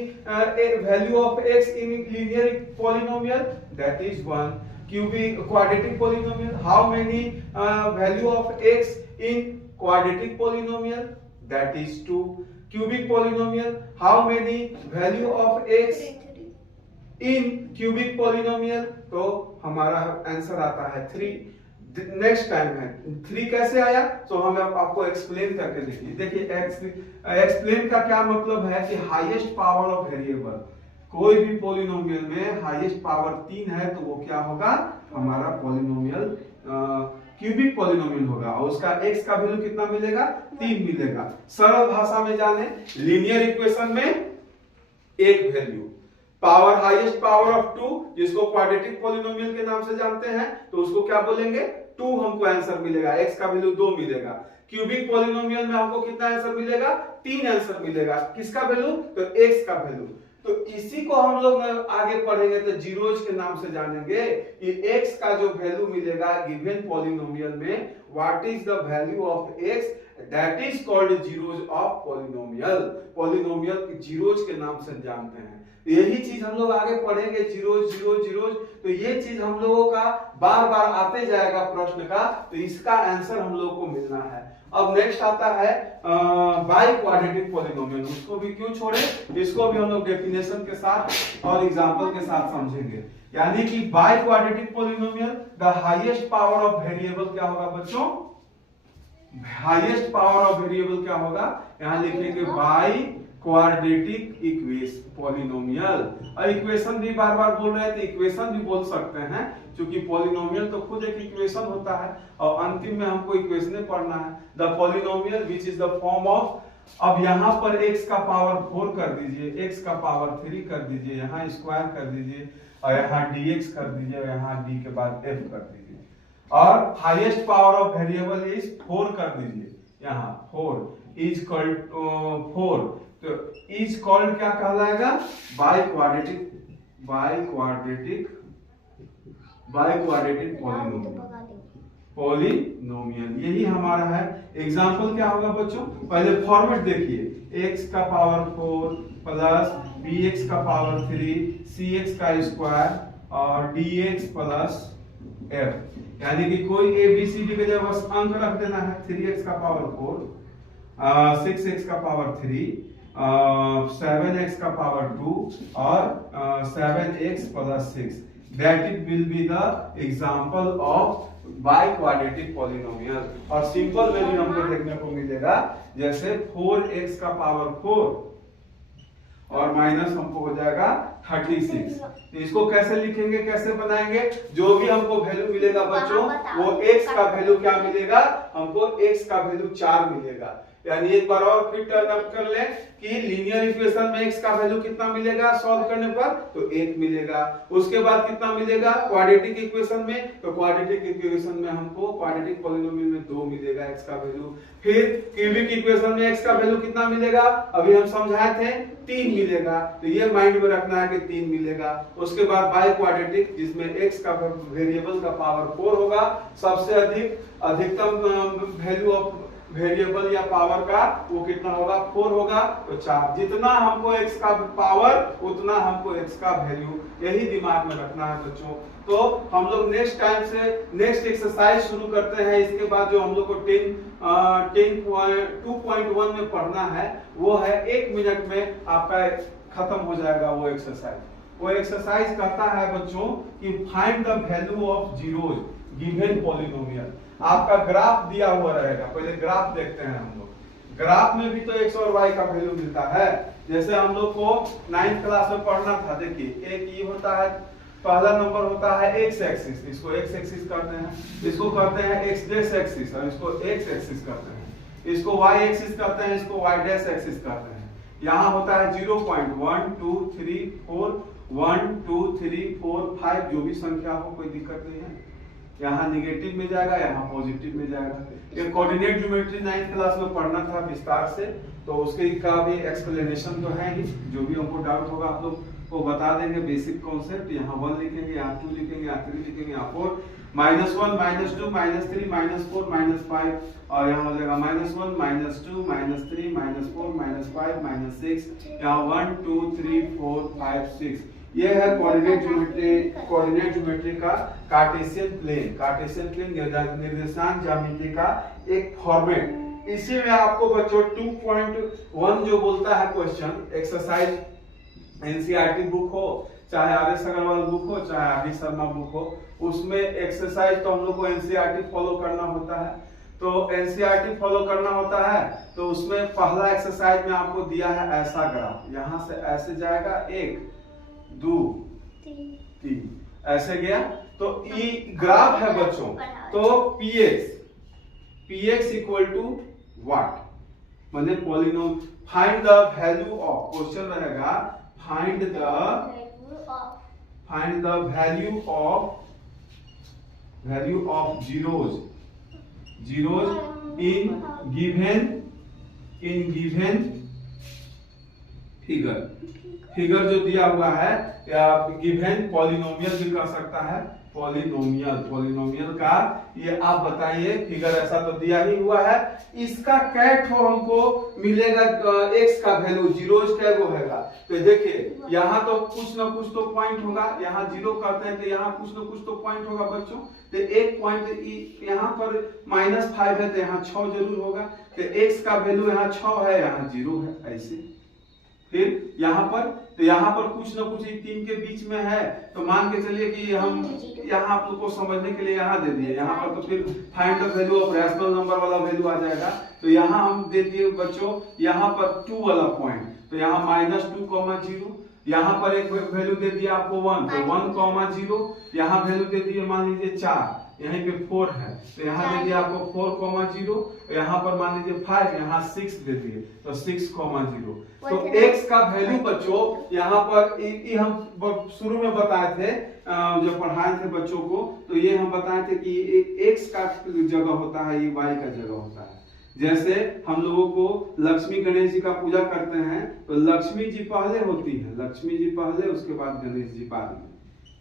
value of x in linear polynomial, that is 1। Cubic quadratic polynomial, how many value of x in quadratic polynomial, that is 2। cubic polynomial, how many value of x in cubic polynomial, तो हमारा answer आता है 3। Next time है 3 कैसे आया, तो हम आपको एक्सप्लेन करके देखिए। देखिए एक्सप्लेन का क्या मतलब है कि हाईएस्ट पावर ऑफ वेरिएबल, कोई भी पॉलिनोमियल में हाईएस्ट पावर 3 है तो वो क्या होगा, हमारा पॉलिनोमियल क्यूबिक पॉलिनोमियल होगा और उसका x का वैल्यू कितना मिलेगा, 3 मिलेगा। सरल भाषा में जाने, लीनियर इक्वेशन में एक value, power highest power of 2 जिसको क्वाड्रेटिक पॉलिनोमियल के नाम से जानते हैं, तो उसको क्या बोलेंगे 2, हमको आंसर मिलेगा, x का वैल्यू 2 मिलेगा। क्यूबिक पॉलिनोमियल में हमको कितना आंसर मिलेगा, 3 आंसर मिलेगा। किसका वैल्यू, तो x का वैल्यू। तो इसी को हम लोग आगे पढ़ेंगे तो जीरोज के नाम से जानेंगे कि x का जो वैल्यू मिलेगा गिवन पॉलिनोमियल में, what is the value of x, that is called zeros of polynomial. Polynomial zeros के नाम से जानते हैं। यही चीज हम लोग आगे पढ़ेंगे, जीरोज जीरोज जीरोज। तो ये चीज हम लोगों का बार बार आते जाएगा प्रश्न का, तो इसका आंसर हम लोगों को मिलना है। अब नेक्स्ट आता है बाई क्वाड्रेटिक पॉलिनोमियल। उसको भी क्यों छोड़े, इसको भी हम लोग डेफिनेशन के साथ और एग्जांपल के साथ समझेंगे। यानी कि by quadratic polynomial, the highest power of variable क्या होगा बच्चों, हाईएस्ट पावर ऑफ वेरिएबल क्या होगा, यहां लिखेंगे बाई क्वाड्रेटिक इक्वेशन पॉलिनोमियल। और इक्वेशन भी बार बार बोल रहे थे, इक्वेशन भी बोल सकते हैं क्योंकि पॉलिनोमियल तो खुद एक इक्वेशन होता है और अंतिम में हमको इक्वेशन पढ़ना है। The polynomial which is the form of, अब यहाँ पर x का पावर 4 कर दीजिए, x का पावर 3 कर दीजिए, यहाँ स्क्वायर कर दीजिए और यहाँ dx कर दीजिए और यहाँ d के बाद f कर दीजिए। और highest power of variable is 4 कर दीजिए, यहाँ 4 इज कॉल्ड 4। तो इज कॉल्ड क्या कहलाएगा, बाई क्वाड्रेटिक पॉलिनोमियल। यही हमारा है। एग्जांपल क्या होगा बच्चों, पहले फॉर्मेट देखिए, x का पावर 4 प्लस bx का पावर 3 cx का स्क्वायर और dx प्लस f। यानी कि कोई a b c d के जगह बस अंक रख देना है। 3x का पावर 4, 6x का पावर 3, 7x का पावर 2 और 7x plus 6। That it will be the example of biquadratic polynomial. और सिंपल वैल्यू हमको देखने को मिलेगा, जैसे 4x का पावर 4 और माइनस हमको हो जाएगा 36। तो इसको कैसे लिखेंगे, कैसे बनाएंगे, जो भी हमको वैल्यू मिलेगा बच्चों वो x का वैल्यू क्या मिलेगा, हमको x का वैल्यू 4 मिलेगा। यानी एक बार और फिर टर्न अप कर ले कि लीनियर इक्वेशन में x का वैल्यू कितना मिलेगा सॉल्व करने पर, तो 1 मिलेगा। उसके बाद कितना मिलेगा क्वाड्रेटिक इक्वेशन में, तो क्वाड्रेटिक इक्वेशन में हमको क्वाड्रेटिक पॉलिनोमियल में 2 मिलेगा x का वैल्यू। फिर क्यूबिक इक्वेशन में x का वैल्यू कितना मिलेगा, अभी हम समझाए थे 3 मिलेगा, तो ये माइंड में रखना है कि 3 मिलेगा। उसके बाद बाई क्वाड्रेटिक जिसमें x का वेरिएबल का पावर 4 होगा, सबसे अधिकतम वैल्यू ऑफ वेरिएबल या पावर का वो कितना होगा 4 होगा, तो 4। जितना हमको x का पावर उतना हमको x का वैल्यू, यही दिमाग में रखना है बच्चों। तो हम लोग नेक्स्ट टाइम से नेक्स्ट एक्सरसाइज शुरू करते हैं। इसके बाद जो हम लोग को 2.1 में पढ़ना है वो है 1 मिनट में आपका खत्म हो जाएगा वो एक्सरसाइज। वो एक्सरसाइज कहता है बच्चों कि find the value of zeros given polynomial. आपका ग्राफ दिया हुआ रहेगा, पहले ग्राफ देखते हैं हम लोग। ग्राफ में भी तो x और y का वैल्यू मिलता है। जैसे हम लोग को 9th क्लास में पढ़ना था, देखिए एक ये होता है, पहला नंबर होता है x एक्सिस, इसको x एक्सिस करते हैं, इसको करते हैं x डैश एक्सिस, और इसको x एक्सिस करते हैं, इसको y एक्सिस करते हैं, इसको y डैश एक्सिस करते हैं। यहाँ होता है 0.1 2 3 4 1 2 3 4 5 जो भी संख्या हो, कोई दिक्कत नहीं है। यहाँ निगेटिव में जाएगा, यहाँ पॉजिटिव में जाएगा। ये कोऑर्डिनेट ज्योमेट्री 9th क्लास में पढ़ना था विस्तार से, तो उसके का भी एक्सप्लेनेशन तो है ही। जो भी हमको डाउट होगा आप लोग को बता देंगे बेसिक कॉन्सेप्ट। यहाँ 1 लिखेंगे, यहाँ 2 लिखेंगे, यहाँ 3 लिखेंगे, यहाँ 4 -1 -2 -3 -4 -5, और यहाँ हो जाएगा -1 -2 -3 -4 -5 -6, यहाँ 1 2 3 4 5 6। ये है कोऑर्डिनेट ज्योमेट्री का कार्टेशियन प्लेन निर्देशांक ज्यामिति का एक फॉर्मेट। इसी में आपको बच्चों 2.1 जो बोलता है क्वेश्चन एक्सरसाइज, एनसीईआरटी बुक हो, चाहे आर.एस. अग्रवाल बुक हो, चाहे आर.डी. शर्मा बुक हो, उसमें एक्सरसाइज तो हम लोग को एनसीईआरटी फॉलो करना होता है। तो एनसीईआरटी फॉलो करना होता है, तो उसमें पहला एक्सरसाइज में आपको दिया है ऐसा ग्राफ, यहाँ से ऐसे जाएगा 1 2 3 ऐसे गया, तो ये ग्राफ है बच्चों। तो px इक्वल टू व्हाट, मतलब polynomial. Find the value of, question रहेगा find the value of zeros in given figure जो दिया हुआ है, या गिवन पॉलिनोमियल भी कर सकता है, पॉलिनोमियल का ये आप बताइए। फिगर ऐसा तो दिया ही हुआ है, इसका कैट हो हमको मिलेगा x का वैल्यू, जीरोज क्या वो हैगा। तो देखिए यहाँ तो कुछ ना कुछ तो पॉइंट होगा, यहाँ 0 करते हैं तो यहाँ कुछ ना कुछ तो पॉइंट होगा बच्चों। तो एक पॉइंट यहाँ पर -5 है, तो यहाँ 6 जरूर होगा। तो x का वैल्यू यहाँ 6 है, यहाँ 0 है, ऐसे। फिर यहाँ पर, तो यहाँ पर कुछ ना कुछ 3 के बीच में है, तो मान के चलिए कि हम यहाँ आप लोग को समझने के लिए यहाँ दे दिए। यहाँ पर तो फिर find the value of rational number वाला वैल्यू आ जाएगा, तो यहाँ हम दे दिए बच्चों यहाँ पर 2 वाला पॉइंट, तो यहाँ -2, 0। यहाँ पर एक वैल्यू दे दिया आपको 1, तो 1, 0। यहाँ वैल्यू दे दिए मान लीजिए 4, यहीं पे 4 है, तो यहाँ दे दिया आपको 4, 0। यहाँ पर मान लीजिए 5, यहाँ 6 दे दिए, तो 6, 0। तो x का वैल्यू बच्चों यहाँ पर हम शुरू में बताए थे, जब पढ़ाए थे बच्चों को, तो ये हम बताए थे कि x का जगह होता है, ये y का जगह होता है। जैसे हम लोगों को लक्ष्मी गणेश जी का पूजा करते हैं, तो लक्ष्मी जी पहले होती है, लक्ष्मी जी पहले, उसके बाद गणेश जी बाद में,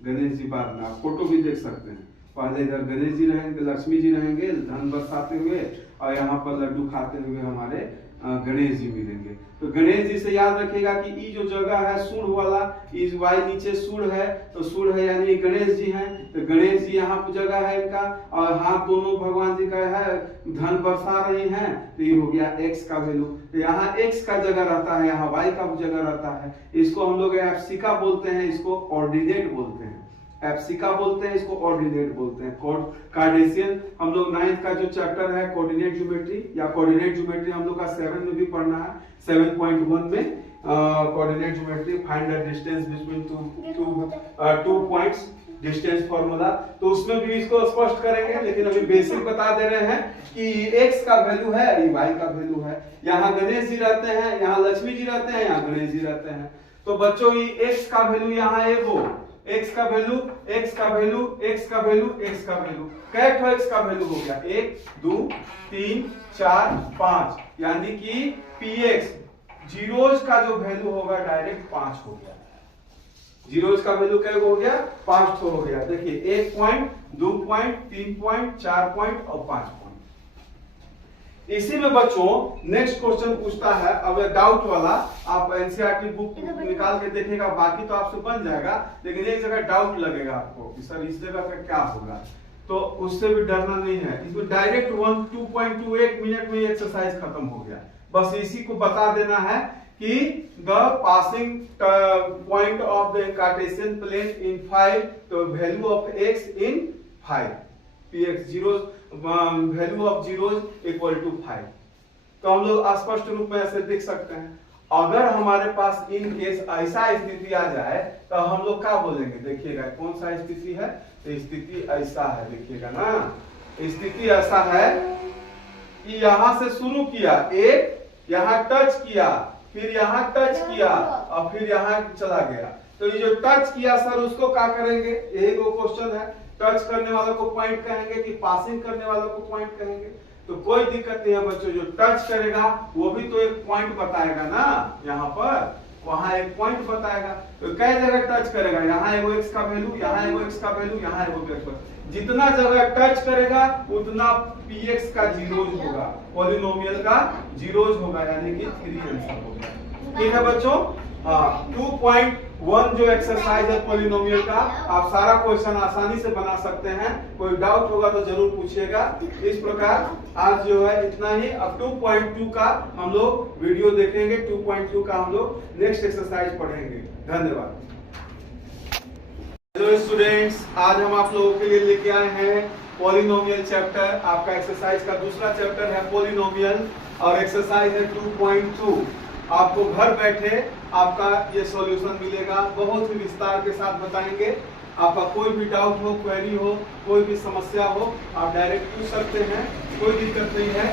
गणेश जी बाद में। आप फोटो भी देख सकते हैं, पहले इधर गणेश जी रहेंगे, लक्ष्मी जी रहेंगे धन बरसाते हुए, और यहाँ पर लड्डू खाते हुए हमारे गणेश जी मिलेंगे। तो गणेश जी से याद रखिएगा कि ये जो जगह है सूर्य वाला, इस वाई नीचे सूर्य है, तो सूर्य है यानी गणेश जी हैं, तो गणेश जी यहाँ पर जगह है इनका, और हाथ दोनों भगवान जी का है, धन बरसा रही हैं, तो ये हो गया x का वैल्यू। तो यहाँ x का जगह रहता है, यहाँ y का जगह रहता है। इसको हम लोग एब्सिका बोलते हैं, इसको ऑर्डिनेट बोलते हैं, एब्सिका बोलते हैं, इसको ऑर्डिनेट बोलते हैं। कार्टेशियन हम लोग 9th का जो चैप्टर है कोऑर्डिनेट ज्योमेट्री, या कोऑर्डिनेट ज्योमेट्री हम लोग का 7 में भी पढ़ना है, 7.1 में coordinate geometry, find the distance between two points. Distance formula, तो उसमें भी इसको स्पष्ट करेंगे, लेकिन अभी बेसिक बता दे रहे हैं कि x का वैल्यू है, ये y का वैल्यू है। यहाँ गणेश जी रहते हैं, यहाँ लक्ष्मी जी रहते हैं, यहाँ गणेश जी रहते हैं। तो बच्चों ये x का वैल्यू यहाँ है, वो x का वैल्यू, x का वैल्यू, x का वैल्यू, x का वैल्यू, कैट x का वैल्यू हो गया 1 2 3 4 5, यानी कि px जीरोज का जो वैल्यू होगा डायरेक्ट 5 हो गया। जीरोज का वैल्यू क्या हो गया? 5 हो गया। देखिए 1 पॉइंट, 2 पॉइंट, 3 पॉइंट, 4 पॉइंट और 5 पॉइंट। इसी में बच्चों नेक्स्ट क्वेश्चन पूछता है, अब डाउट वाला आप एनसीईआरटी बुक निकाल के देखिएगा, बाकी तो आपसे बन जाएगा, लेकिन एक जगह डाउट लगेगा आपको कि सर इस जगह का क्या होगा, तो उससे भी डरना नहीं है। इसमें डायरेक्ट 2.28 मिनट में एक्सरसाइज खत्म हो गया। बस इसी को बता देना है कि the passing point of the Cartesian plane in 5, तो value of x in 5, px zeros value of zeros equal to 5। तो हम लोग स्पष्ट रूप में ऐसे देख सकते हैं। अगर हमारे पास इन केस ऐसा स्थिति आ जाए तो हम लोग क्या बोलेंगे? देखिएगा कौन सा स्थिति है, तो स्थिति ऐसा है, देखिएगा ना, स्थिति ऐसा है कि यहां से शुरू किया, एक यहां टच किया, फिर यहां टच किया और फिर यहां चला गया। तो ये जो टच किया सर उसको क्या करेंगे? यही वो क्वेश्चन है। टच करने वालों को पॉइंट कहेंगे कि पासिंग करने वालों को पॉइंट कहेंगे? तो कोई दिक्कत नहीं है बच्चों, जो टच करेगा वो भी तो एक पॉइंट बताएगा ना, यहाँ पर वहां एक पॉइंट बताएगा। तो कई जगह टच करेगा, यहाँ एगो x का वैल्यू, यहाँ एगो x का वैल्यू, यहाँ एगो x का, जितना जगह टच करेगा उतना px का जीरोज होगा, पॉलिनोमियल का जीरोज होगा, यानी कि 3 आंसर होगा। ठीक है बच्चों? हाँ, 2.1 जो एक्सरसाइज है पॉलिनोमियल का, आप सारा क्वेश्चन आसानी से बना सकते हैं। कोई डाउट होगा तो जरूर पूछिएगा। इस प्रकार आज जो है इतना ही। अब 2.2 का हम लोग वीडियो देखेंगे, 2.2 का हम लोग नेक्स्ट एक्सरसाइज पढ़ेंगे। धन्यवाद। हेलो स्टूडेंट्स, आज हम आप लोगों के लिए लेके आए हैं पॉलिनोमियल चैप्टर। आपका एक्सरसाइज का दूसरा चैप्टर है पॉलिनोमियल और एक्सरसाइज है 2.2। आपको घर बैठे आपका ये सॉल्यूशन मिलेगा, बहुत ही विस्तार के साथ बताएंगे। आपका कोई भी डाउट हो, क्वेरी हो, कोई भी समस्या हो, आप डायरेक्ट पूछ सकते हैं, कोई दिक्कत नहीं है।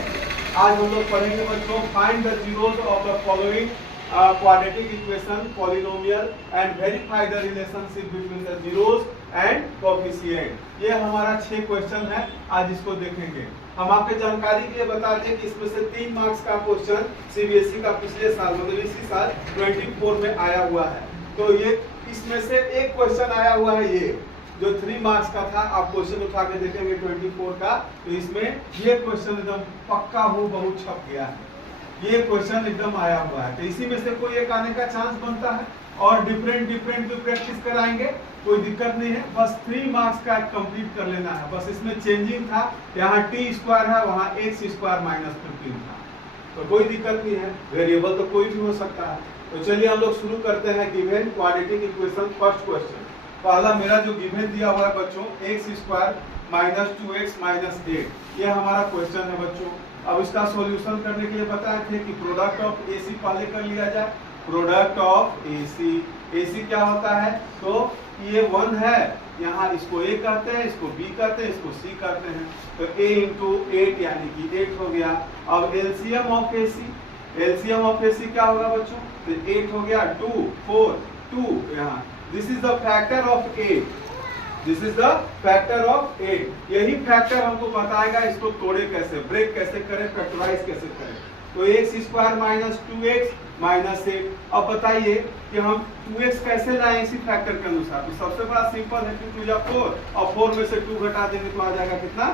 आज हम लोग पढ़ेंगे बच्चों, find the zeros of the following quadratic equation, polynomial and verify the relationship between the zeros and coefficient। ये हमारा 6 क्वेश्चन है, आज इसको देखेंगे। हम आपके जानकारी के लिए बता दें कि इसमें से 3 मार्क्स का क्वेश्चन सीबीएसई का पिछले साल मतलब इसी साल 24 में आया हुआ है। तो ये इसमें से एक क्वेश्चन आया हुआ है, ये जो 3 मार्क्स का था। आप क्वेश्चन उठा के देखेंगे 24 का, तो इसमें ये क्वेश्चन एकदम पक्का हो बहुत छप गया है, ये क्वेश्चन एकदम आया हुआ है। तो इसी में से कोई एक आने का चांस बनता है और डिफरेंट भी प्रैक्टिस कराएंगे, कोई दिक्कत नहीं है। बस 3 मार्क्स का कंप्लीट कर लेना है। बस इसमें चेंजिंग था, यहाँ t स्क्वायर है, वहाँ x स्क्वायर माइनस 15 था, तो कोई दिक्कत नहीं है। वेरिएबल तो कोई भी हो सकता है। तो चलिए हम लोग शुरू करते हैं। Given quadratic equation, first question. पहला मेरा जो गिवन दिया हुआ है बच्चों, x square minus 2x minus 8, ये हमारा क्वेश्चन है बच्चों। अब इसका सॉल्यूशन करने के लिए बताए थे कि प्रोडक्ट ऑफ AC पहले कर लिया जाए। प्रोडक्ट ऑफ AC क्या होता है? तो ये 1 है, यहाँ इसको A कहते हैं, इसको B कहते हैं, इसको C कहते हैं। तो A इंटू 8 यानी कि 8 हो गया। अब LCM ऑफ AC क्या होगा बच्चों? तो 8 हो गया, 2 4 2 यहाँ, this is the factor of 8, this is the factor of 8। यही फैक्टर हमको बताएगा इसको तोड़े कैसे, ब्रेक कैसे करें, फैक्टराइज कैसे करें। तो x square minus 2x minus 8। अब बताइए कि हम 2x कैसे लाएं इसी फैक्टर के अनुसार? तो सबसे बड़ा सिंपल है कि 2 या 4 और 4 में से 2 घटा देंगे तो आ जाएगा कितना?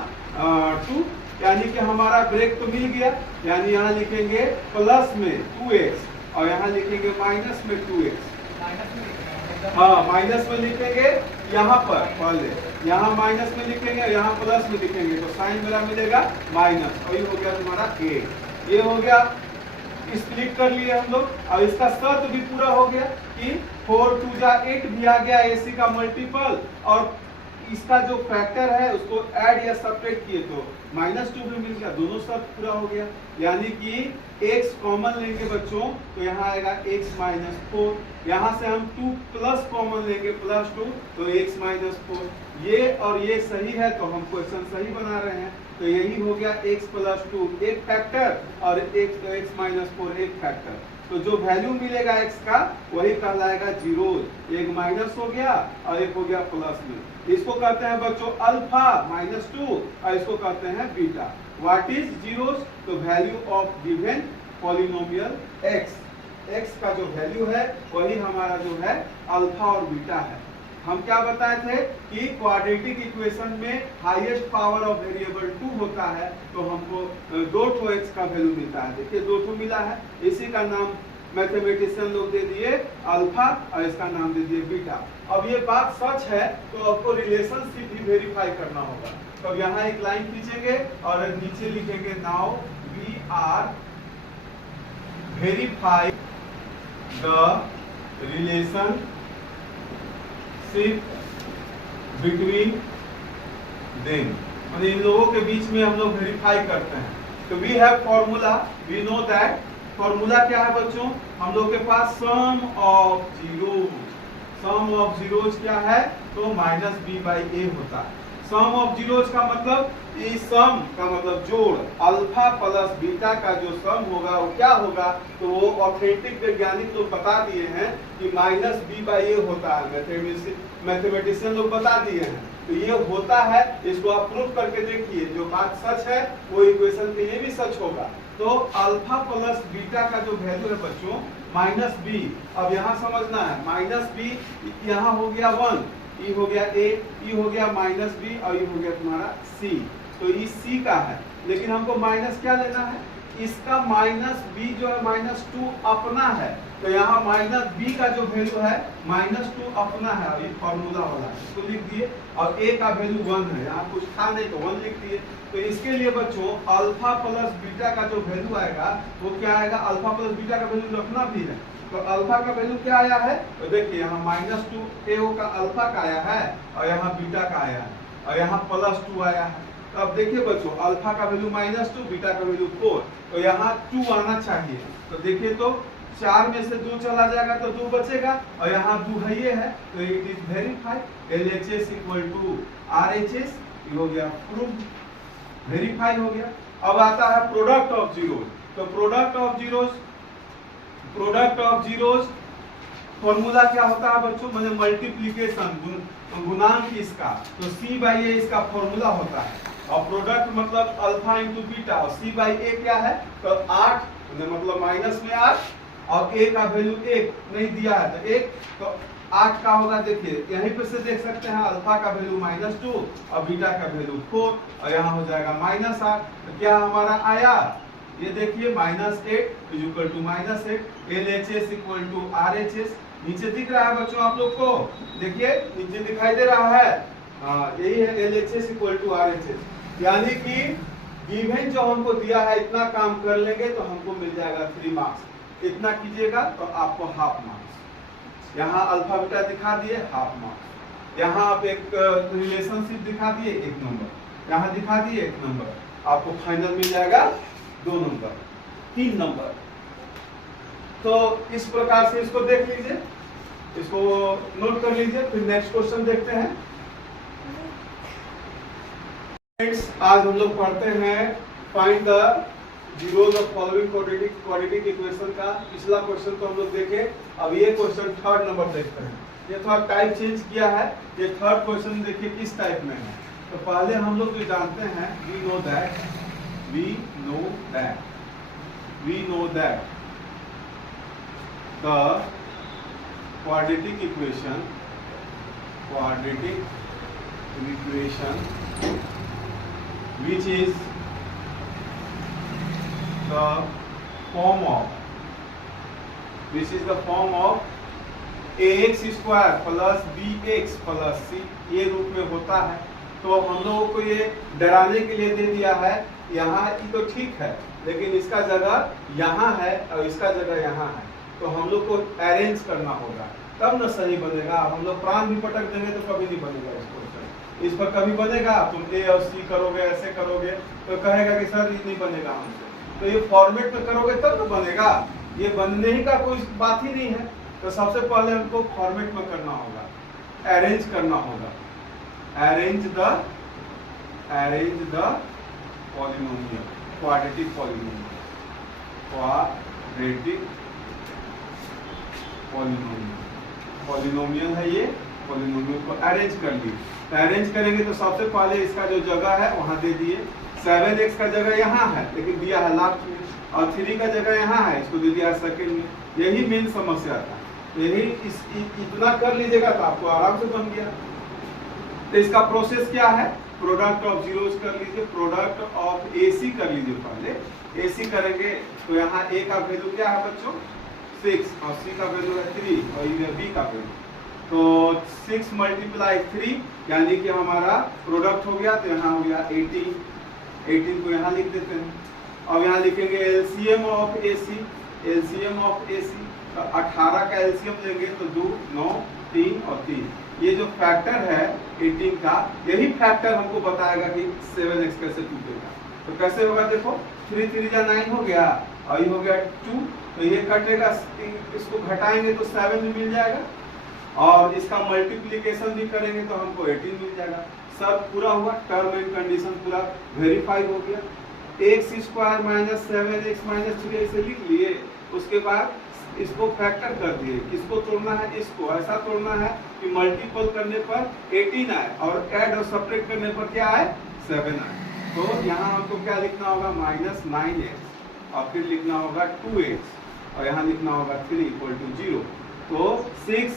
2, यानी कि हमारा ब्रेक तो मिल गया। यानी यहाँ लिखेंगे प्लस में 2x और यहाँ लिखेंगे माइनस में 2x। हाँ, माइनस में लिखेंगे यहाँ पर पहले, यहाँ माइनस में लिखेंगे, यहाँ प्लस में लिखेंगे, तो साइन मेरा मिलेगा माइनस, और ये हो गया तुम्हारा 8। ये हो गया, स्प्लिट कर लिए हम लोग। और इसका शर्त भी पूरा हो गया कि 4 2 जा 8 भी आ गया AC का मल्टीपल, और इसका जो फैक्टर है उसको ऐड या सब्ट्रैक्ट किए तो -2 भी मिल गया, दोनों शर्त पूरा हो गया। यानी कि x कॉमन लेंगे बच्चों तो यहाँ आएगा x -4, यहाँ से हम 2 प्लस कॉमन लेंगे +2 तो x -4। ये और ये सही है तो हम क्वेश्चन सही बना रहे हैं। तो यही हो गया x +2 एक फैक्टर और x -4 एक फैक्टर। तो जो वैल्यू मिलेगा x का वही कहलाएगा जीरोज, एक माइनस हो गया और एक हो गया प्लस में। इसको कहते हैं बच्चों अल्फा -2 और इसको कहते हैं बीटा। What is zeros? तो value of given polynomial x का जो वैल्यू है वही हमारा जो है अल्फा और बीटा है। हम क्या बताए थे कि क्वाड्रेटिक इक्वेशन में हाईएस्ट पावर ऑफ वेरिएबल 2 होता है तो हमको 2 x का वैल्यू मिलता है। देखिए 2 मिला है, इसी का नाम मैथमेटिशियन लोग दे दिए अल्फा और इसका नाम दे दिए बीटा। अब ये बात सच है तो आपको रिलेशनशिप भी वेरीफाई करना होगा। तो अब यहाँ एक लाइन खींचेंगे और नीचे लिखेंगे now we are verify the relation between them, मतलब इन लोगों के बीच में हम लोग वेरीफाई करते हैं। तो we have formula, we know that formula क्या है बच्चों, हम लोग के पास सम ऑफ जीरोज क्या है तो -b/a होता है। सम ऑफ जीरोज का मतलब इस सम का मतलब जोड़, अल्फा प्लस बीटा का जो सम होगा वो क्या होगा, तो वो ऑथेंटिक वैज्ञानिक लोग बता दिए हैं कि -b/a होता है, मैथमेटिशियन लोग बता दिए हैं। तो ये होता है, इसको आप प्रूफ करके देखिए, जो बात सच है वो इक्वेशन के लिए भी सच होगा। तो अल्फा प्लस बीटा का जो वैल्यू है बच्चों -b, अब यहाँ समझना है -b यहाँ हो गया 1, ई हो गया a, ई हो गया -b और ई हो गया तुम्हारा c। तो ये c का है, लेकिन हमको माइनस क्या लेना है, इसका -b जो है -2 अपना है। तो यहाँ -b का जो वैल्यू है -2 अपना है, ये फॉर्मूला वाला है, इसको लिख दिए। और a का वैल्यू 1 है, यहाँ कुछ था नहीं तो 1 लिख दिए। तो इसके लिए बच्चों अल्फा प्लस बीटा का जो वैल्यू आएगा वो क्या आएगा, अल्फा प्लस बीटा का वैल्यू रखना भी है। तो अल्फा का वैल्यू क्या आया है, तो देखिए यहाँ -2 a का अल्फा का आया है और यहाँ बीटा का आया है और यहाँ +2 आया है। तो अब देखिए बच्चों अल्फा का वैल्यू -2, बीटा का वैल्यू 4, तो यहाँ 2 आना चाहिए। तो देखिए तो 4 में से 2 चला जाएगा तो 2 बचेगा और यहाँ 2 है, ये है तो it is verified. LHS = RHS, ये हो गया प्रूव्ड, वेरीफाई हो गया। अब आता है प्रोडक्ट ऑफ जीरोज। तो प्रोडक्ट ऑफ जीरोज फॉर्मूला क्या होता है बच्चों, मतलब मल्टीप्लिकेशन, गुणांक इसका, तो c/a इसका फॉर्मूला होता है। और प्रोडक्ट मतलब अल्फा इंटू बीटा, और c/a क्या है तो 8, मतलब माइनस में 8 और a का वैल्यू 1 नहीं दिया है तो 1, तो 8 का होगा। देखिए यहीं पे से देख सकते हैं अल्फा का वैल्यू -2 और बीटा का वैल्यू 4 और यहाँ हो जाएगा -8। तो क्या हमारा आया, ये देखिए -8 = -8। LHS = RHS, नीचे दिख रहा है बच्चों आप लोग को, देखिए नीचे दिखाई दे रहा है, हाँ यही है LHS = RHS। यानी कि गिवन जो हमको दिया है इतना काम कर लेंगे तो हमको मिल जाएगा 3 मार्क्स, इतना कीजिएगा तो आपको हाफ मार्क्स। यहाँ अल्फा बीटा दिखा दिए, हाफ मार्क्स। यहाँ आप एक रिलेशनशिप दिखा दिए, 1 नंबर। यहाँ दिखा दिए 1 नंबर, आपको फाइनल मिल जाएगा 2 नंबर, 3 नंबर। तो इस प्रकार से इसको देख लीजिए, इसको नोट कर लीजिए। फिर नेक्स्ट क्वेश्चन देखते हैं। आज हम लोग पढ़ते हैं find the zeros of following quadratic equation का। पिछला क्वेश्चन तो हम लोग देखे, अब ये क्वेश्चन 3rd नंबर देखते हैं। ये थोड़ा टाइप चेंज किया है, ये 3rd क्वेश्चन देखिए किस टाइप में है। तो पहले हम लोग जो जानते हैं, we know that the quadratic equation which is the form of ax square plus bx plus c, ये रूप में होता है। तो हम लोगों को ये डराने के लिए दे दिया है, यहाँ तो ठीक है लेकिन इसका जगह यहाँ है और इसका जगह यहाँ है, तो हम लोग को अरेंज करना होगा तब न सही बनेगा। हम लोग प्राण भी पटक देंगे तो कभी नहीं बनेगा इसको। इस पर कभी बनेगा? तुम ए और सी करोगे, ऐसे करोगे तो कहेगा कि सर ये नहीं बनेगा हमसे। तो ये फॉर्मेट में करोगे तब तो बनेगा, ये बनने ही का कोई बात ही नहीं है। तो सबसे पहले हमको फॉर्मेट में करना होगा, अरेंज करना होगा। Arrange the polynomial, quadratic polynomial, quadratic polynomial है ये। पॉलिनोमियल को अरेंज कर ली। तो अरेंज करेंगे तो सबसे पहले इसका जो जगह है वहां दे दिए। 7x का जगह यहाँ है लेकिन दिया है लास्ट में, और 3 का जगह यहाँ है, इसको दे दिया है सेकंड में। यही मेन समस्या था। यही इतना कर लीजिएगा तो आपको आराम से बन गया। तो इसका प्रोसेस क्या है? प्रोडक्ट ऑफ जीरोज कर लीजिए, प्रोडक्ट ऑफ AC कर लीजिए। पहले AC करेंगे तो यहाँ A का वैल्यू क्या है बच्चों? 6, और C का वैल्यू है 3, और इधर B का वैल्यू। तो 6 × 3 यानी कि हमारा प्रोडक्ट हो गया। तो यहाँ हो गया 18 को यहाँ लिख देते हैं। अब यहाँ लिखेंगे LCM of AC, LCM of AC। तो 18 का LCM लेंगे तो 2, 9, 3 और 3। ये जो फैक्टर है 18 का, यही फैक्टर हमको बताएगा कि 7x कैसे टूटेगा। तो कैसे होगा? देखो 3 3 जा 9 हो गया, और ये हो गया 2। तो ये कटेगा, इसको घटाएंगे तो 7 में मिल जाएगा, और इसका मल्टीप्लिकेशन भी करेंगे तो हमको 18 मिल जाएगा। सब पूरा हुआ, टर्म एंड कंडीशन पूरा वेरीफाई हो गया। x² - 7x - 3 ऐसे लिख लिए। उसके बाद इसको फैक्टर कर दिए। किसको तोड़ना है? इसको। ऐसा तोड़ना है कि मल्टीपल करने पर 18 आए, और ऐड और सब्ट्रैक्ट करने पर क्या आए? 7 आए। तो यहाँ हमको क्या लिखना होगा? -9x, और फिर लिखना होगा 2x, और यहाँ लिखना होगा 3 = 0। तो 6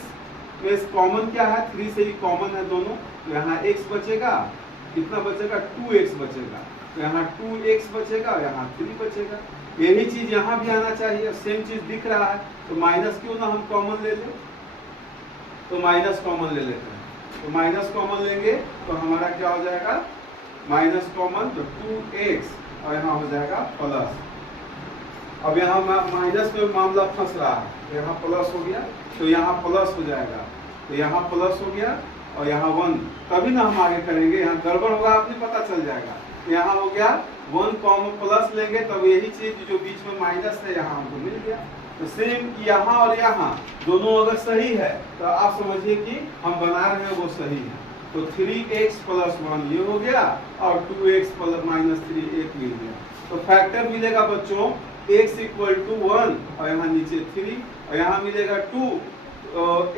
में कॉमन क्या है? 3 से ही कॉमन है दोनों। तो यहाँ x बचेगा, कितना बचेगा? 2x बचेगा। तो यहाँ 2x बचेगा, और यहाँ 3 बचेगा। यही चीज यहाँ भी आना चाहिए। सेम चीज दिख रहा है, तो माइनस क्यों ना हम कॉमन ले लें? तो माइनस कॉमन ले लेते हैं। तो माइनस कॉमन लेंगे तो हमारा क्या हो जाएगा? माइनस कॉमन, तो 2x, और यहाँ हो जाएगा प्लस। अब यहाँ माइनस में मामला फंस रहा है, तो यहाँ प्लस हो गया, तो यहाँ प्लस हो जाएगा। तो यहाँ प्लस हो गया, और यहाँ 1, तभी ना हम आगे करेंगे। यहाँ गड़बड़ होगा, आपने पता चल जाएगा। यहाँ हो गया 1 कॉमन प्लस लेंगे, तब यही चीज जो बीच में माइनस है यहाँ हमको मिल गया। तो सेम यहाँ और यहाँ दोनों अगर सही है तो आप समझिए कि हम बना रहे हैं वो सही है। तो 3x + 1 ये हो गया, और 2x - -3 1 मिल गया। तो फैक्टर मिलेगा बच्चों x = 1, और यहाँ नीचे 3, और यहाँ मिलेगा 2।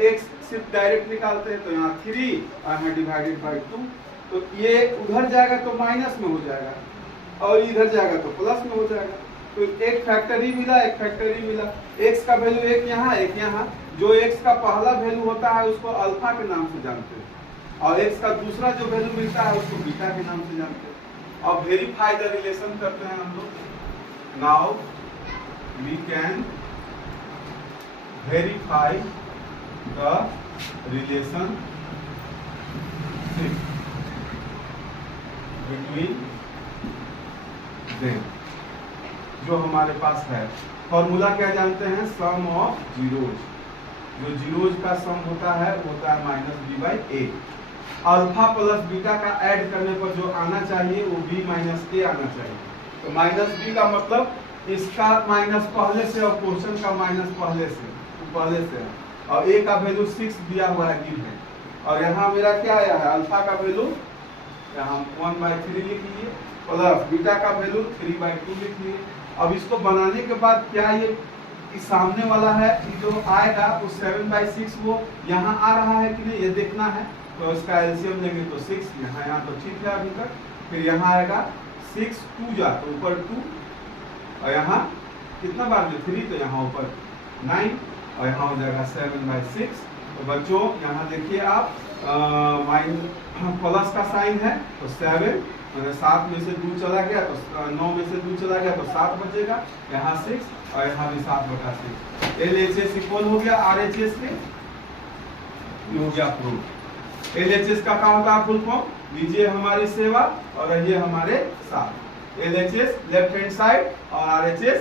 x सिर्फ डायरेक्ट निकालते हैं तो यहाँ 3, और यहाँ डिवाइडेड बाई 2। तो ये उधर जाएगा तो माइनस में हो जाएगा, और इधर जाएगा तो प्लस में हो जाएगा। तो एक फैक्टर ही मिला, एक फैक्टर ही मिला। x का वैल्यू एक यहाँ, एक यहाँ। जो x का पहला वैल्यू होता है उसको अल्फा के नाम से जानते हैं, और x का दूसरा जो वैल्यू मिलता है उसको बीटा के नाम से जानते हैं। अब वेरीफाई द रिलेशन करते हैं हम लोग। Now we can verify the relation between them. जो हमारे पास है फॉर्मूला क्या जानते हैं? Sum of zeros. जो जीरोज का सम होता है वो होता है -b/a। अल्फा प्लस बीटा का ऐड करने पर जो आना चाहिए वो b - a आना चाहिए। तो -b का मतलब इसका माइनस पहले से, और पोर्शन का माइनस पहले से है। और a का वैल्यू 6 दिया हुआ है गिव है, और यहाँ मेरा क्या आया है? अल्फा का वैल्यू यहाँ 1/3 लिख लिए, प्लस बीटा का वैल्यू 3/2 लिख लिए। अब इसको बनाने के बाद क्या ये सामने वाला है जो आएगा वो 7/6 वो यहाँ आ रहा है कि नहीं ये देखना है। तो इसका एलसीएम लेंगे तो 6, यहाँ तो ठीक है अभी तक। फिर यहाँ आएगा 6 2 जा तो ऊपर 2, और यहाँ कितना बार में 3, तो यहाँ ऊपर 9, और यहाँ हो जाएगा 7/6। तो बच्चों यहाँ देखिए आप प्लस का साइन है तो 7, 7 में से 2 चला गया तो 9 में से 2 चला गया तो 7 बचेगा, यहाँ 6, और यहाँ भी 7/6। LHS इक्वल हो गया RHS के, ये हो गया प्रूफ। LHS का क्या होता है फुल फॉर्म? लीजिए हमारी सेवा और रहिए हमारे साथ। LHS लेफ्ट हैंड साइड और RHS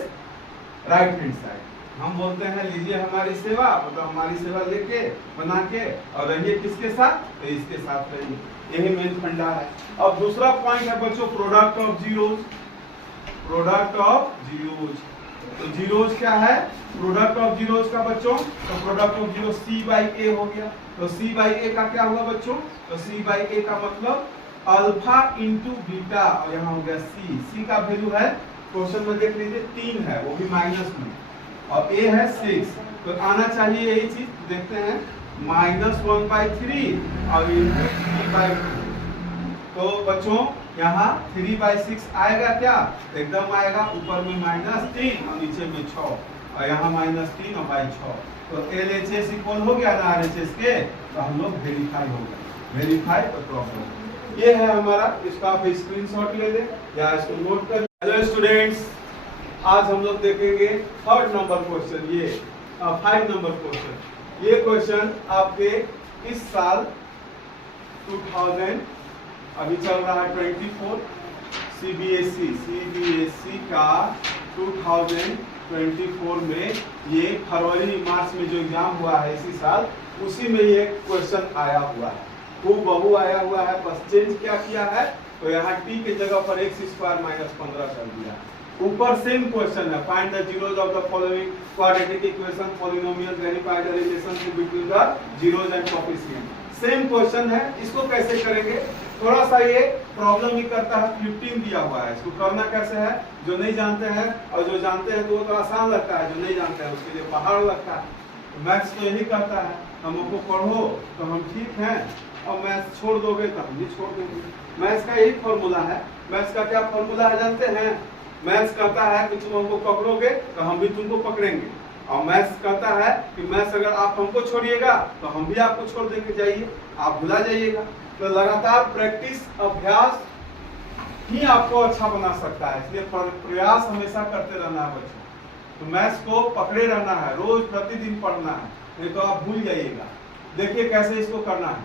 राइट हैंड साइड। हम बोलते हैं लीजिए हमारी सेवा, मतलब हमारी सेवा लेके बना के और रहिए किसके साथ, तो इसके साथ रहिए। यही मेन फंडा है। अब दूसरा पॉइंट है बच्चों product of zeros. Product of zeros, तो जीरोज क्या है, प्रोडक्ट ऑफ जीरोज का बच्चों, तो product of zero C by A हो गया। तो सी बाई ए का क्या हुआ बच्चों, तो सी बाई ए का मतलब अल्फा इंटू बीटा, और यहाँ हो गया सी। सी का वैल्यू है क्वेश्चन में देख लीजिए 3 है, वो भी माइनस में, और ए है 6, तो आना चाहिए यही चीज। देखते हैं -1/3 और इंटू 3/2। तो बच्चों यहाँ 3/6 आएगा क्या, एकदम आएगा, ऊपर में -3 और नीचे में 6, और यहाँ -3 और बाई 6, तो LHS इक्वल हो गया ना RHS के, तो हम लोग वेरीफाई हो गए, वेरीफाई और प्रॉपर। ये है हमारा, इसका आप स्क्रीनशॉट ले लें या इसको नोट कर। हेलो स्टूडेंट्स, आज हम लोग देखेंगे 3rd नंबर क्वेश्चन, ये 5 नंबर क्वेश्चन। ये क्वेश्चन आपके इस साल 2000 अभी चल रहा है 24 CBSE का 2024 में ये फरवरी मार्च में जो एग्जाम हुआ है इसी साल, उसी में ये क्वेश्चन आया हुआ है, खूब बहु आया हुआ है। बस चेंज क्या किया है, तो यहाँ t के जगह पर x² -15 कर दिया। ऊपर सेम क्वेश्चन है, find the zeros of the following quadratic equation polynomial verify the relationship between the zeros and coefficient. Same question है, इसको कैसे करेंगे, थोड़ा सा ये प्रॉब्लम ही करता है, 15 दिया हुआ है, इसको करना कैसे है, जो नहीं जानते हैं, और जो जानते हैं तो वो तो आसान लगता है, जो नहीं जानते हैं उसके लिए पहाड़ लगता है। मैथ्स तो यही करता है, हमको पढ़ो तो हम ठीक हैं, और मैथ्स छोड़ दोगे तो हम भी छोड़ देंगे। मैथ्स का यही फॉर्मूला है। मैथ्स का क्या फॉर्मूला है जानते हैं, मैथ्स कहता है कि तुम हमको पकड़ोगे तो हम भी तुमको पकड़ेंगे, और मैथ्स कहता है कि मैथ्स अगर आप हमको छोड़िएगा तो हम भी आपको छोड़ देंगे, जाइए आप भुला जाइएगा। तो लगातार प्रैक्टिस अभ्यास ही आपको अच्छा बना सकता है, इसलिए प्रयास हमेशा करते रहना है बच्चों। तो मैथ्स को पकड़े रहना है, रोज प्रतिदिन पढ़ना है, नहीं तो आप भूल जाइएगा। देखिए कैसे इसको करना है।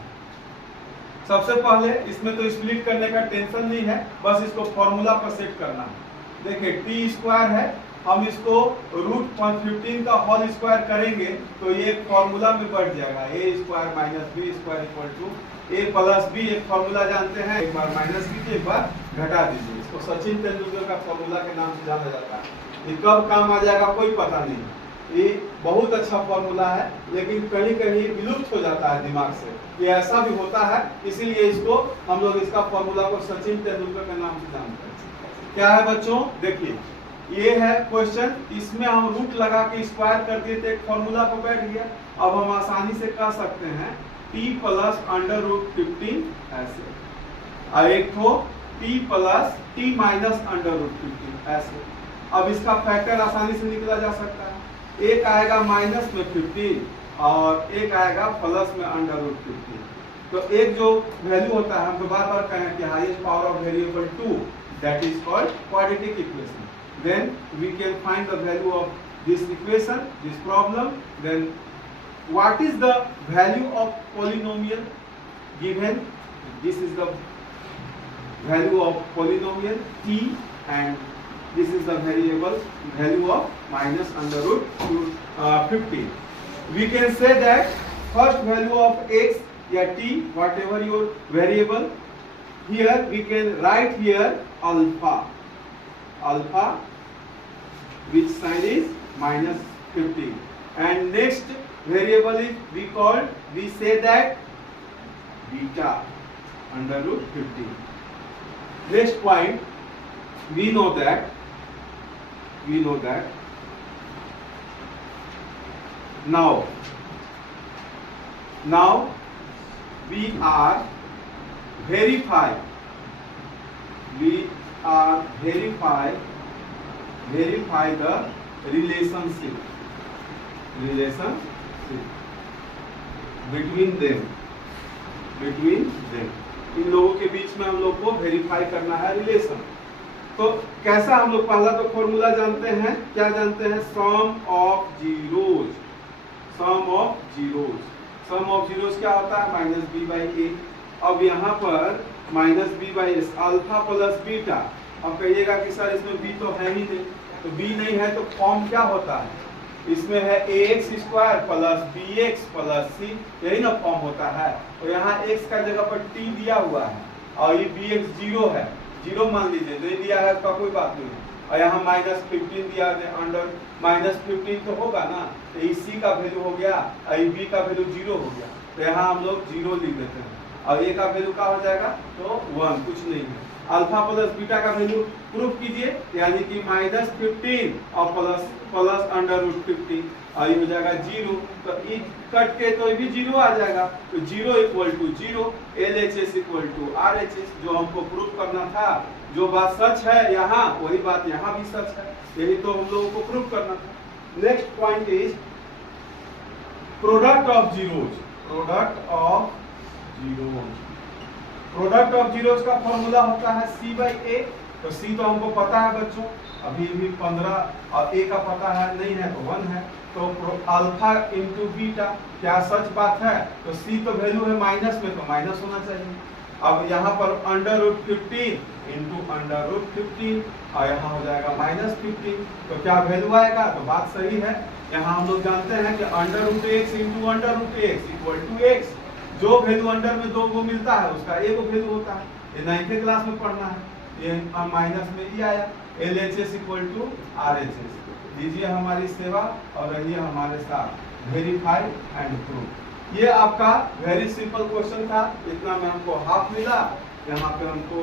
सबसे पहले इसमें तो स्प्लिट करने का टेंशन नहीं है, बस इसको फॉर्मूला पर सेट करना है। देखिए t² है, हम इसको √15 का होल स्क्वायर करेंगे तो ये एक फॉर्मूला में बढ़ जाएगा, a² - b² = a plus b। एक फॉर्मूला जानते हैं, एक बार माइनस कीजिए, एक बार घटा दीजिए। इसको सचिन तेंदुलकर का फॉर्मूला के नाम से जाना जाता है। ये कब काम आ जाएगा कोई पता नहीं, ये बहुत अच्छा फॉर्मूला है, लेकिन कहीं कहीं विलुप्त हो जाता है दिमाग से, ये ऐसा भी होता है, इसीलिए इसको हम लोग इसका फॉर्मूला को सचिन तेंदुलकर के नाम से जानते हैं। क्या है बच्चों, देखिए ये है क्वेश्चन, इसमें हम रूट लगा के स्क्वायर कर दिए तो एक फॉर्मूला पर बैठ गया। अब हम आसानी से कह सकते हैं t + √15 ऐसे, और एक तो t + t - √15 ऐसे। अब इसका फैक्टर आसानी से निकला जा सकता है, एक आएगा माइनस में 15 और एक आएगा प्लस में √15। तो एक जो वैल्यू होता है, हम तो बार बार कहें कि highest power of variable 2, that is called quadratic equation. Then we can find the value of this equation, this problem. Then what is the value of polynomial given? This is the value of polynomial t, and this is the variable value of -√15. We can say that first value of x या t, whatever your variable, here we can write here alpha, which sign is -15, and next variable is we say that beta √15. Next point, we know that now we are verify the relationship between them। इन लोगों के बीच में हम लोग को verify करना है relation. तो कैसा, हम लोग पहला तो फॉर्मूला जानते हैं, क्या जानते हैं, सम ऑफ जीरोज क्या होता है, -b/a। अब यहाँ पर -b/s, अल्फा प्लस बीटा। अब कहिएगा कि सर इसमें b तो है ही नहीं, तो b नहीं है तो फॉर्म क्या होता है, इसमें है ax² plus bx plus c, यही ना फॉर्म होता है। तो यहाँ x का जगह पर t दिया हुआ है और ये bx 0 है, 0 मान लीजिए, नहीं दिया है उसका कोई बात नहीं है। और यहाँ -15 दिया है, अंडर -15 तो होगा ना, तो ये c का वैल्यू हो गया और ये b का वैल्यू 0 हो गया, तो यहाँ हम लोग 0 लिख देते हैं। और a का वैल्यू क्या हो जाएगा, तो 1, कुछ नहीं है। अल्फा प्लस बीटा का वैल्यू प्रूफ कीजिए, यानी कि -15 और प्लस √15 और ये हो जाएगा 0, तो ई कट के तो ये भी 0 आ जाएगा, तो 0 = 0, LHS = RHS, जो हमको प्रूफ करना था। जो बात सच है यहाँ वही बात यहाँ भी सच है, यही तो हम लोगों को प्रूफ करना था। Next point is product of zeros. Product of zeros, product of zeros का फॉर्मूला होता है c/a। तो c तो हमको पता है बच्चों, अभी भी 15 और a का पता है नहीं है तो 1 है, तो अल्फा इंटू बीटा, क्या सच बात है? तो c तो वैल्यू है माइनस में, तो माइनस होना चाहिए। अब यहाँ पर √15 इंटू √15 और यहाँ हो जाएगा -15, तो क्या वैल्यू आएगा? तो बात सही है। यहाँ हम लोग जानते हैं कि √x इंटू √x = x, जो वैल्यू अंडर में 2 को मिलता है उसका एक वैल्यू होता है। ये 9th क्लास में पढ़ना है, ये माइनस में ही आया। LHS = RHS। दीजिए हमारी सेवा और रहिए हमारे साथ, वेरीफाई एंड प्रूव। ये आपका वेरी सिंपल क्वेश्चन था, इतना में हमको हाफ मिला, यहाँ पे हमको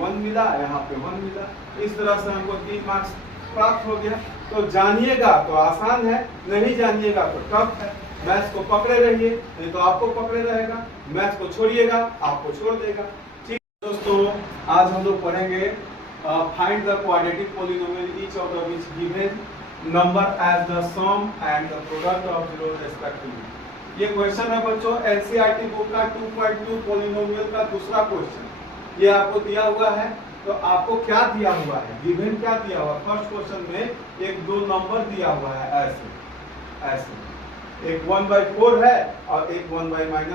1 मिला, यहाँ पे 1 मिला, इस तरह से हमको 3 मार्क्स प्राप्त हो गया। तो जानिएगा तो आसान है, नहीं जानिएगा तो टफ है। मैथ्स को पकड़े रहिए, नहीं तो आपको पकड़े रहेगा, मैथ्स को छोड़िएगा आपको छोड़ देगा। ठीक दोस्तों, आज हम लोग पढ़ेंगे find the quadratic polynomial each of the which given number as the sum and the product of zeros respectively. ये क्वेश्चन है बच्चों एनसीईआरटी बुक का 2.2 पॉलिनोमियल का दूसरा क्वेश्चन। ये आपको दिया हुआ है, तो आपको क्या दिया हुआ है, गिवन क्या दिया हुआ है? फर्स्ट क्वेश्चन में 1-2 नंबर दिया हुआ है, ऐसे ऐसे, एक 1/4 है और एक 1/-1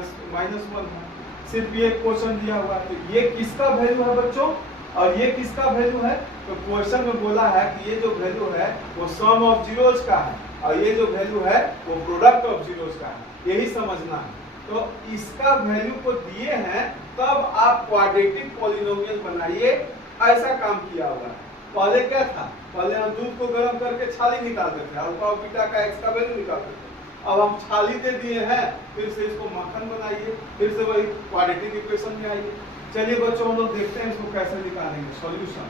है, सिर्फ ये क्वेश्चन दिया हुआ है। तो ये किसका वैल्यू है बच्चों और ये किसका वैल्यू है? तो क्वेश्चन में बोला है कि ये जो वैल्यू है वो सम ऑफ जीरोज का है और ये जो वैल्यू है वो प्रोडक्ट ऑफ जीरोज का है, यही समझना है। तो इसका वैल्यू को दिए हैं तब आप क्वाड्रेटिक पॉलिनोमियल बनाइए, ऐसा काम किया हुआ है। पहले क्या था, पहले हम दूध को गर्म करके छाली निकालते थे, अल्फा और बीटा का x का वैल्यू निकालते थे। अब हम छाली दे दिए हैं, फिर से इसको मक्खन बनाइए, फिर से वही क्वाड्रेटिक इक्वेशन में आइए। चलिए बच्चों हम लोग देखते हैं इसको कैसे निकालेंगे। सॉल्यूशन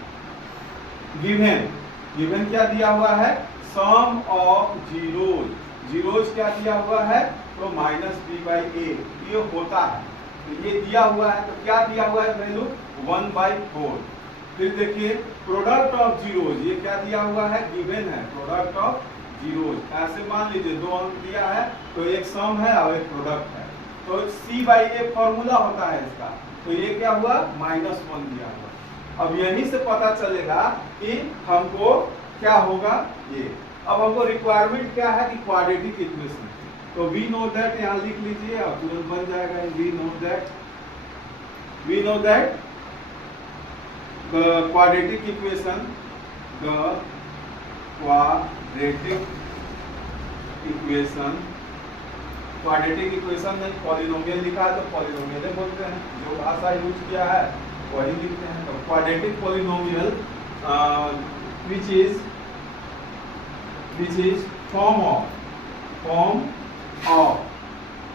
गिवन क्या दिया हुआ है? सम ऑफ जीरोज, जीरोज क्या दिया हुआ है? तो -b/a, ये होता है, तो ये दिया हुआ है। तो क्या दिया हुआ है वैल्यू? 1/4। फिर देखिए प्रोडक्ट ऑफ जीरोज, ये क्या दिया हुआ है? गिवन है प्रोडक्ट ऑफ जीरोज। ऐसे मान लीजिए 2 अंक दिया है, तो एक सम है और एक प्रोडक्ट है, तो c/a फॉर्मूला होता है इसका। तो ये क्या हुआ? -1 दिया हुआ। अब यहीं से पता चलेगा कि हमको क्या होगा ये। अब हमको रिक्वायरमेंट क्या है कि क्वाड्रेटिक इक्वेशन, तो वी नो दैट, यहाँ लिख लीजिए और तुरंत बन जाएगा। We know that the quadratic equation, the quadratic equation में पॉलिनोमियल लिखा है तो पॉलिनोमियल ही बोलते हैं, जो भाषा यूज किया है वही लिखते हैं। तो quadratic polynomial which is form of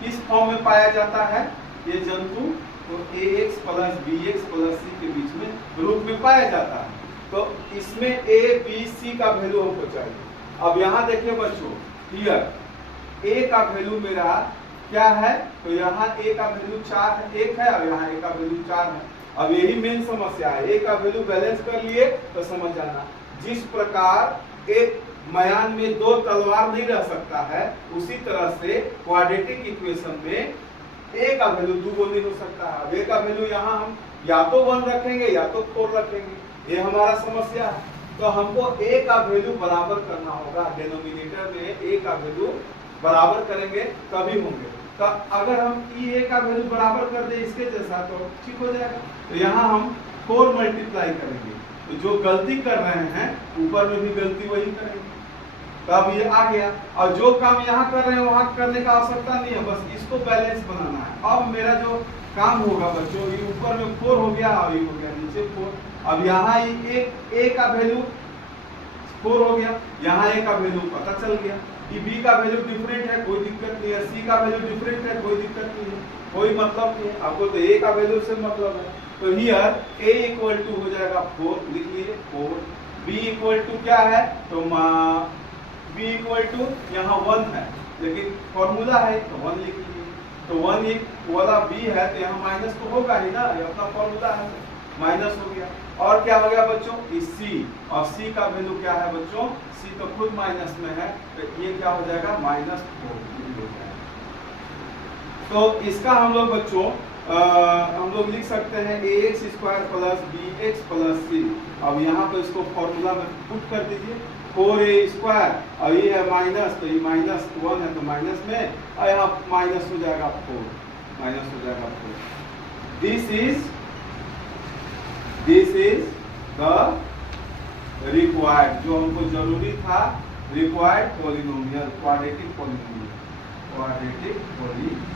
किस फॉर्म में पाया जाता है ये जंतु? तो ax + bx + c के बीच में रूप में पाया जाता है। तो इसमें a b c का वैल्यू हमको चाहिए। अब यहाँ देखिए बच्चों, हियर a का वैल्यू मेरा क्या है? तो यहाँ a का वैल्यू 4 है, 1 है, और यहाँ a का वैल्यू 4 है। अब यही मेन समस्या है, a का वैल्यू बैलेंस कर लिए तो समझ जाना। जिस प्रकार एक मयान में 2 तलवार नहीं रह सकता है, उसी तरह से क्वाड्रेटिक इक्वेशन में a का वैल्यू 2 नहीं हो सकता है। अब a का वैल्यू यहाँ हम या तो 1 रखेंगे या तो 4 रखेंगे, ये हमारा समस्या है। तो हमको a का वैल्यू बराबर करना होगा, डिनोमिनेटर में a का वैल्यू बराबर करेंगे तभी होंगे। तो अगर हम a का वैल्यू बराबर कर दे इसके जैसा तो ठीक हो जाएगा। तो यहाँ हम 4 मल्टीप्लाई करेंगे, तो जो गलती कर रहे हैं ऊपर में भी गलती वही करेंगे। तो अब ये आ गया। और जो काम यहाँ कर रहे हैं वहां करने का आवश्यकता नहीं है, बस इसको बैलेंस बनाना है। अब मेरा जो काम होगा बच्चों, ये ऊपर में 4 हो गया और ये हो गया नीचे 4। अब यहाँ ए का वैल्यू 4 हो गया, यहाँ ए का वैल्यू पता चल गया कि बी का वैल्यू डिफरेंट है, कोई दिक्कत नहीं है। सी का वैल्यू डिफरेंट है, कोई दिक्कत नहीं है, कोई मतलब नहीं है। आपको तो ए का वैल्यू से मतलब है। तो हियर ए इक्वल टू हो जाएगा 4, लिख लीजिए 4। बी इक्वल टू क्या है, तो बी इक्वल टू यहाँ 1 है, लेकिन फॉर्मूला है तो 1 लिख लीजिए। तो 1 वाला बी है तो यहाँ माइनस तो होगा ही ना, ये अपना फॉर्मूला है, माइनस हो गया। और क्या हो गया बच्चों, सी, और सी का वैल्यू क्या है बच्चों, सी तो खुद माइनस में है, तो ये क्या हो जाएगा -4 हो जाएगा। तो इसका हम लोग बच्चों हम लोग लिख सकते हैं ax² + bx + c। अब यहाँ पे इसको फॉर्मूला में पुट कर दीजिए, 4a² और ये है माइनस, तो ये -1 है तो माइनस में, और यहाँ माइनस हो जाएगा 4, माइनस हो जाएगा 4। दिस इज द रिक्वायर्ड, जो हमको जरूरी था, required polynomial, quadratic polynomial, quadratic polynomial.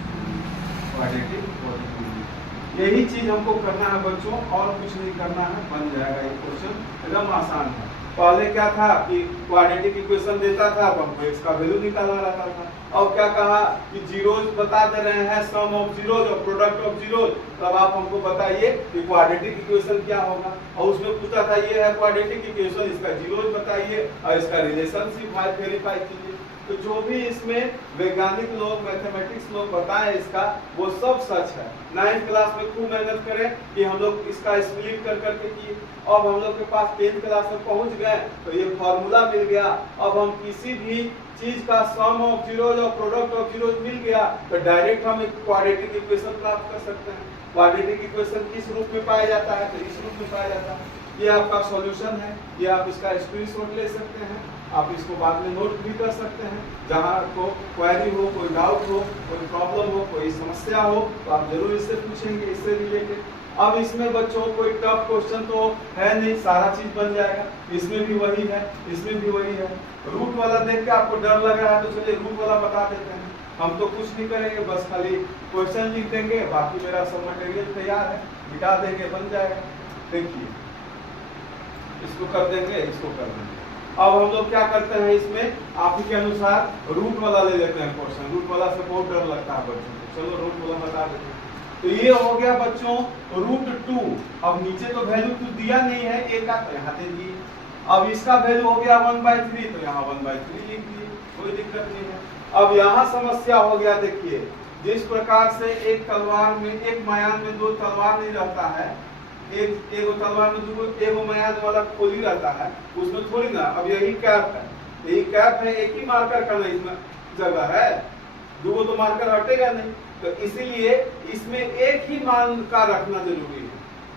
यही चीज हमको करना है बच्चों, और कुछ नहीं करना है, बन जाएगा ये क्वेश्चन, एकदम आसान है। पहले क्या था कि क्वाड्रेटिक इक्वेशन देता था तो हमको x का वैल्यू निकालना रहता था। अब क्या कहा कि जीरोज बता दे रहे हैं, सम ऑफ जीरोज और प्रोडक्ट ऑफ जीरोज, तब आप हमको बताइए कि क्वाड्रेटिक इक्वेशन क्या होगा। और उसमें पूछा था ये है क्वाड्रेटिक इक्वेशन, इसका जीरोज बताइए और इसका रिलेशनशिप वेरीफाई कीजिए। तो जो भी इसमें वैज्ञानिक लोग, मैथमेटिक्स लोग बताएं इसका, वो सब सच है। 9th क्लास में खूब मेहनत करें कि हम लोग इसका स्प्लिट कर करके किए। अब हम लोग के पास 10th क्लास में पहुंच गए तो ये फॉर्मूला मिल गया। अब हम किसी भी चीज का सम ऑफ जीरोज और प्रोडक्ट ऑफ जीरोज मिल गया तो डायरेक्ट हम एक क्वाड्रेटिक इक्वेशन प्राप्त कर सकते हैं। क्वाड्रेटिक इक्वेशन किस रूप में पाया जाता है, तो इस रूप में पाया जाता है। ये आपका सॉल्यूशन है, ये आप इसका स्क्रीनशॉट ले सकते हैं, आप इसको बाद में नोट भी कर सकते हैं। जहाँ को क्वेरी हो, कोई डाउट हो, कोई प्रॉब्लम हो, कोई समस्या हो, तो आप जरूर इससे पूछेंगे, इससे रिलेटेड। अब इसमें बच्चों कोई टफ क्वेश्चन तो है नहीं, सारा चीज बन जाएगा। इसमें भी वही है, इसमें भी वही है। रूट वाला देख के आपको डर लग रहा है तो चलिए रूट वाला बता देते हैं। हम तो कुछ नहीं करेंगे, बस खाली क्वेश्चन लिख देंगे, बाकी मेरा सब मटेरियल तैयार है, मिटा देंगे, बन जाएगा। देखिए इसको कर देंगे, इसको कर देंगे। अब हम लोग क्या करते हैं, इसमें आप ही के अनुसार रूट वाला ले लेते हैं क्वेश्चन। रूट वाला से बहुत डर लगता है बच्चों को, चलो रूट वाला बता देते हैं। तो ये हो गया बच्चों √2। अब नीचे तो वैल्यू कुछ दिया नहीं है a का, तो यहाँ दे दिए। अब इसका वैल्यू हो गया 1/3, तो यहाँ 1/3 लिख दिए, कोई दिक्कत नहीं है। अब यहाँ समस्या हो गया, देखिए जिस प्रकार से एक तलवार में, एक मायान में 2 तलवार नहीं रहता है, एक तलवार में 2 एगो मायान वाला खोली रहता है, उसमें थोड़ी ना। अब यही कैप है, यही कैप है, एक ही मार्कर का नहीं इसमें जगह है, 2 तो मार्कर हटेगा नहीं, तो इसीलिए इसमें एक ही मान का रखना जरूरी है।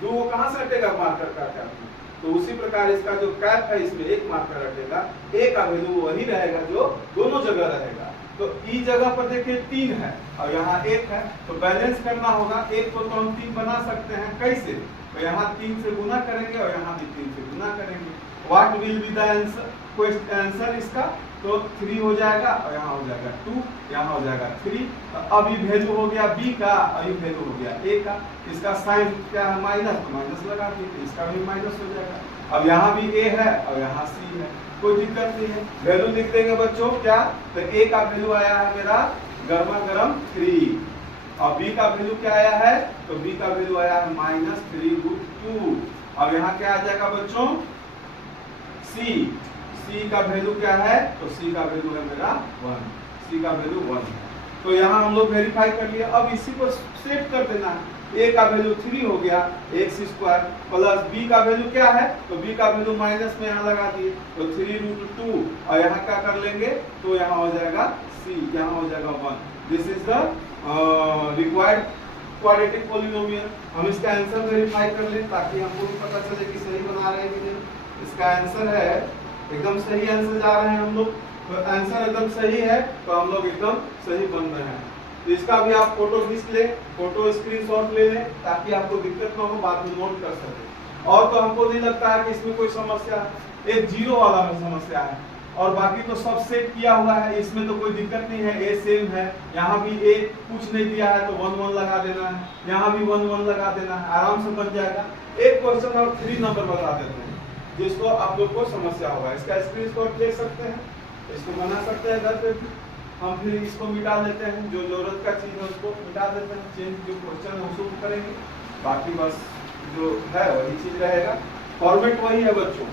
2 कहाँ से हटेगा मार्कर का कैप में, तो उसी प्रकार इसका जो कैप है इसमें एक मार्कर हटेगा, ए का वैल्यू वही रहेगा जो दोनों जगह रहेगा। तो ई जगह पर देखिए 3 है और यहाँ 1 है, तो बैलेंस करना होगा। 1 को तो हम 3 बना सकते हैं, कैसे, तो यहाँ 3 से गुना करेंगे और यहाँ भी 3 से गुना करेंगे। What will be the answer इसका, तो 3 हो जाएगा और यहाँ हो जाएगा 2, यहाँ हो जाएगा 3। अब ये वैल्यू हो गया b का और ये वैल्यू हो गया a का। इसका साइन क्या है, माइनस, तो माइनस लगा दीजिए, इसका भी माइनस हो जाएगा। अब यहाँ भी a है और यहाँ c है, कोई दिक्कत नहीं है। वैल्यू लिख देंगे बच्चों क्या, तो a का वैल्यू आया है मेरा गर्मा गर्म 3, और b का वैल्यू क्या आया है, तो b का वैल्यू आया है -3√2। अब यहाँ क्या आ जाएगा बच्चों, c का वैल्यू क्या है, तो c का वैल्यू है मेरा 1, c का वैल्यू 1 है। तो यहाँ हम लोग वेरीफाई कर लिए। अब इसी को सेट कर देना है। a का वैल्यू 3 हो गया, x² प्लस b का वैल्यू क्या है, तो b का वैल्यू माइनस में यहाँ लगा दिए, तो 3√2, और यहाँ क्या कर लेंगे, तो यहाँ हो जाएगा c, यहाँ हो जाएगा 1। This is the required quadratic polynomial. हम इसका आंसर वेरीफाई कर लें ताकि हमको भी पता चले कि सही बना रहे हैं कि नहीं। इसका आंसर है, एकदम सही आंसर जा रहे हैं हम लोग, तो आंसर एकदम सही है, तो हम लोग एकदम सही बन रहे हैं। तो इसका भी आप फोटो खींच ले, फोटो स्क्रीनशॉट ले लें ताकि आपको दिक्कत ना हो, बाद में नोट कर सके। और तो हमको नहीं लगता है कि इसमें कोई समस्या है। एक जीरो वाला में समस्या है, और बाकी तो सब सेट किया हुआ है, इसमें तो कोई दिक्कत नहीं है, ए सेम है, यहाँ भी ए कुछ नहीं दिया है तो 1 1 लगा देना है, यहाँ भी 1 1 लगा देना है, आराम से बन जाएगा। एक क्वेश्चन और 3 नंबर बता देते हैं जिसको आप लोग को समस्या होगा, इसका स्क्रीनशॉट ले सकते हैं, इसको बना सकते हैं घर पे भी। हम फिर इसको मिटा देते हैं, जो जरूरत का चीज है उसको मिटा देते हैं, चेंज जो क्वेश्चन है उसको करेंगे, बाकी बस जो है वही चीज रहेगा। फॉर्मेट वही है बच्चों,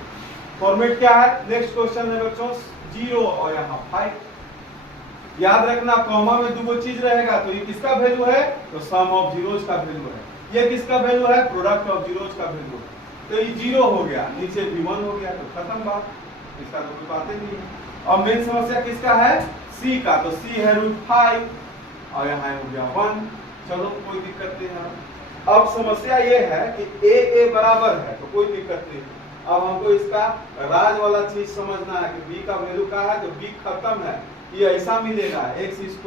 फॉर्मेट क्या है, नेक्स्ट क्वेश्चन है बच्चों 0 और यहाँ 5। याद रखना कॉमा में दो चीज रहेगा, तो ये किसका वैल्यू है, तो सम ऑफ जीरोज का वैल्यू है, ये किसका वैल्यू है, प्रोडक्ट ऑफ जीरोज का वैल्यू है। तो ये 0 हो गया, नीचे भी 1 हो गया, तो खत्म बात, इसका तो कोई बात ही नहीं है। और मेन समस्या किसका है, सी का, तो सी है √5 और यहाँ हो गया 1। चलो कोई दिक्कत नहीं है। अब समस्या ये है कि ए बराबर है तो कोई दिक्कत नहीं। अब हमको इसका राज वाला चीज समझना है कि b का वैल्यू क्या है, तो b खत्म है, ये ऐसा मिलेगा x² -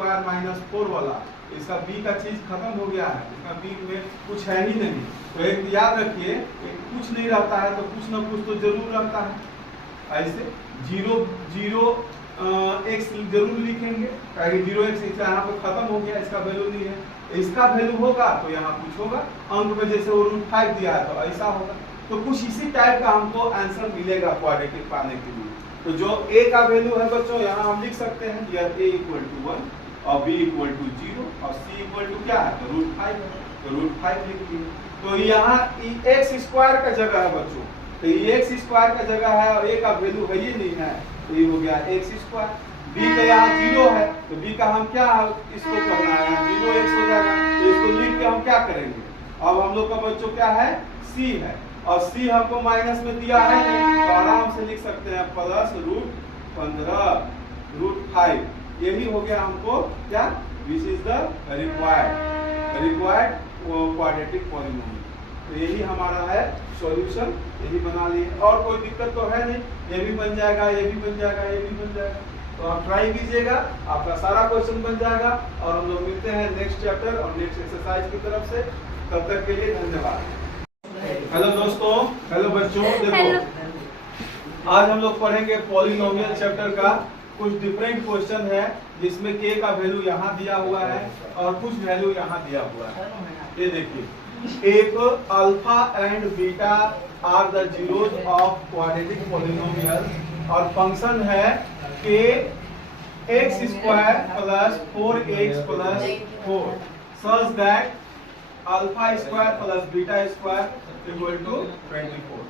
4 वाला, इसका b का चीज खत्म हो गया है, इसका b में कुछ है ही नहीं। तो एक याद रखिए, कुछ नहीं रहता है तो कुछ ना कुछ तो जरूर रहता है। ऐसे 0 x जरूर लिखेंगे, 0x यहाँ पे खत्म हो गया, इसका वैल्यू नहीं है, इसका वैल्यू होगा तो यहाँ कुछ होगा, अंक में जैसे वो √5 दिया है तो ऐसा होगा। तो कुछ इसी टाइप का हमको आंसर मिलेगा क्वाड्रेटिक पाने के लिए। तो जो a का वैल्यू है बच्चों यहाँ हम लिख सकते हैं, a = 1 और b = 0 और c = क्या है, तो √5 है, तो √5 लिख दिए। तो यहाँ x² का जगह है बच्चों, तो ये x² का जगह है और a का वैल्यू है ही नहीं है, तो ये हो गया x²। b का यहाँ 0 है, तो b का हम क्या इसको करना है, 0x हो जाएगा, तो इसको लिख के हम क्या करेंगे। अब हम लोग का बच्चों क्या है, c है, और c हमको माइनस में दिया है नहीं, तो आराम से लिख सकते हैं +√15 √5। यही हो गया हमको क्या, which is the required quadratic polynomial. तो यही हमारा है सॉल्यूशन, यही बना लिए, और कोई दिक्कत तो है नहीं, ये भी बन जाएगा, ये भी बन जाएगा, ये भी बन जाएगा। तो आप ट्राई कीजिएगा, आपका सारा क्वेश्चन बन जाएगा। और हम लोग मिलते हैं नेक्स्ट चैप्टर और नेक्स्ट एक्सरसाइज की तरफ से, तब तक के लिए धन्यवाद। हेलो दोस्तों, हेलो बच्चों, देखो आज हम लोग पढ़ेंगे पॉलिनोमियल चैप्टर का। कुछ डिफरेंट क्वेश्चन है जिसमें k का वैल्यू यहाँ दिया हुआ है और कुछ वैल्यू यहाँ दिया हुआ है। ये देखिए, एक alpha and beta are the zeros of quadratic polynomial, और फंक्शन है k x² + 4x + 4 such that α² + β² = 24।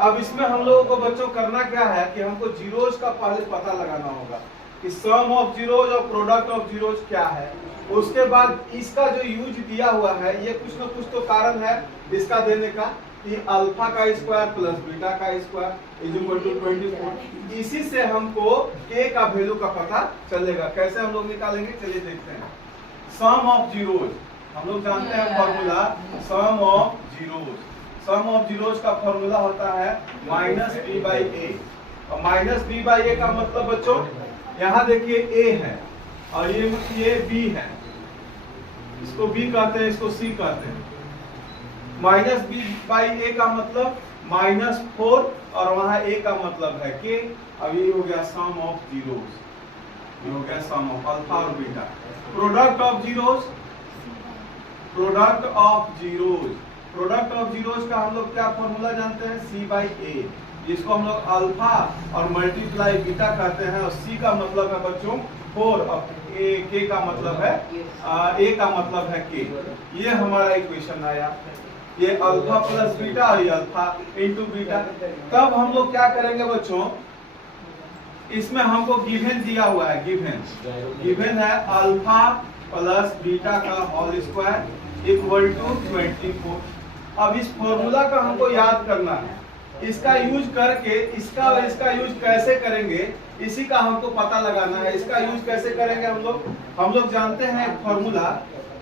अब इसमें हम लोगों को बच्चों करना क्या है कि हमको जीरोज का पहले पता लगाना होगा कि सम ऑफ जीरोज और प्रोडक्ट ऑफ जीरोज क्या है। उसके बाद इसका जो यूज दिया हुआ है, ये कुछ ना कुछ तो कारण है इसका देने का, कि α² + β² = 24। इसी से हमको k का वैल्यू का पता चलेगा। कैसे हम लोग निकालेंगे, चलिए देखते हैं। सम ऑफ जीरोज, हम लोग जानते हैं formula sum of zeros. Sum of zeros का फॉर्मूला होता है -b/a, और -b/a का मतलब बच्चों, यहाँ देखिए a है और ये b है, इसको b कहते हैं, इसको c कहते हैं। -b/a का मतलब -4 और वहां a का मतलब है k। अब ये हो गया सम ऑफ जीरोज, ये हो गया सम ऑफ अल्फा और beta. Product of zeros, product of zeros, product of zeros का हम लोग क्या फॉर्मूला जानते हैं, c/a, जिसको हम लोग अल्फा और मल्टीप्लाई बीटा कहते हैं, और c का मतलब है बच्चों 4 और k का मतलब है a का मतलब है k। ये हमारा इक्वेशन आया, ये अल्फा + बीटा और ये अल्फा × बीटा। तब हम लोग क्या करेंगे बच्चों, इसमें हमको गिवन दिया हुआ है, गिवन है अल्फा + बीटा का होल स्क्वायर = 24। अब इस फॉर्मूला का हमको याद करना है, इसका यूज करके इसका और इसका यूज कैसे करेंगे, इसी का हमको पता लगाना है। इसका यूज कैसे करेंगे हम लोग जानते हैं एक फॉर्मूला,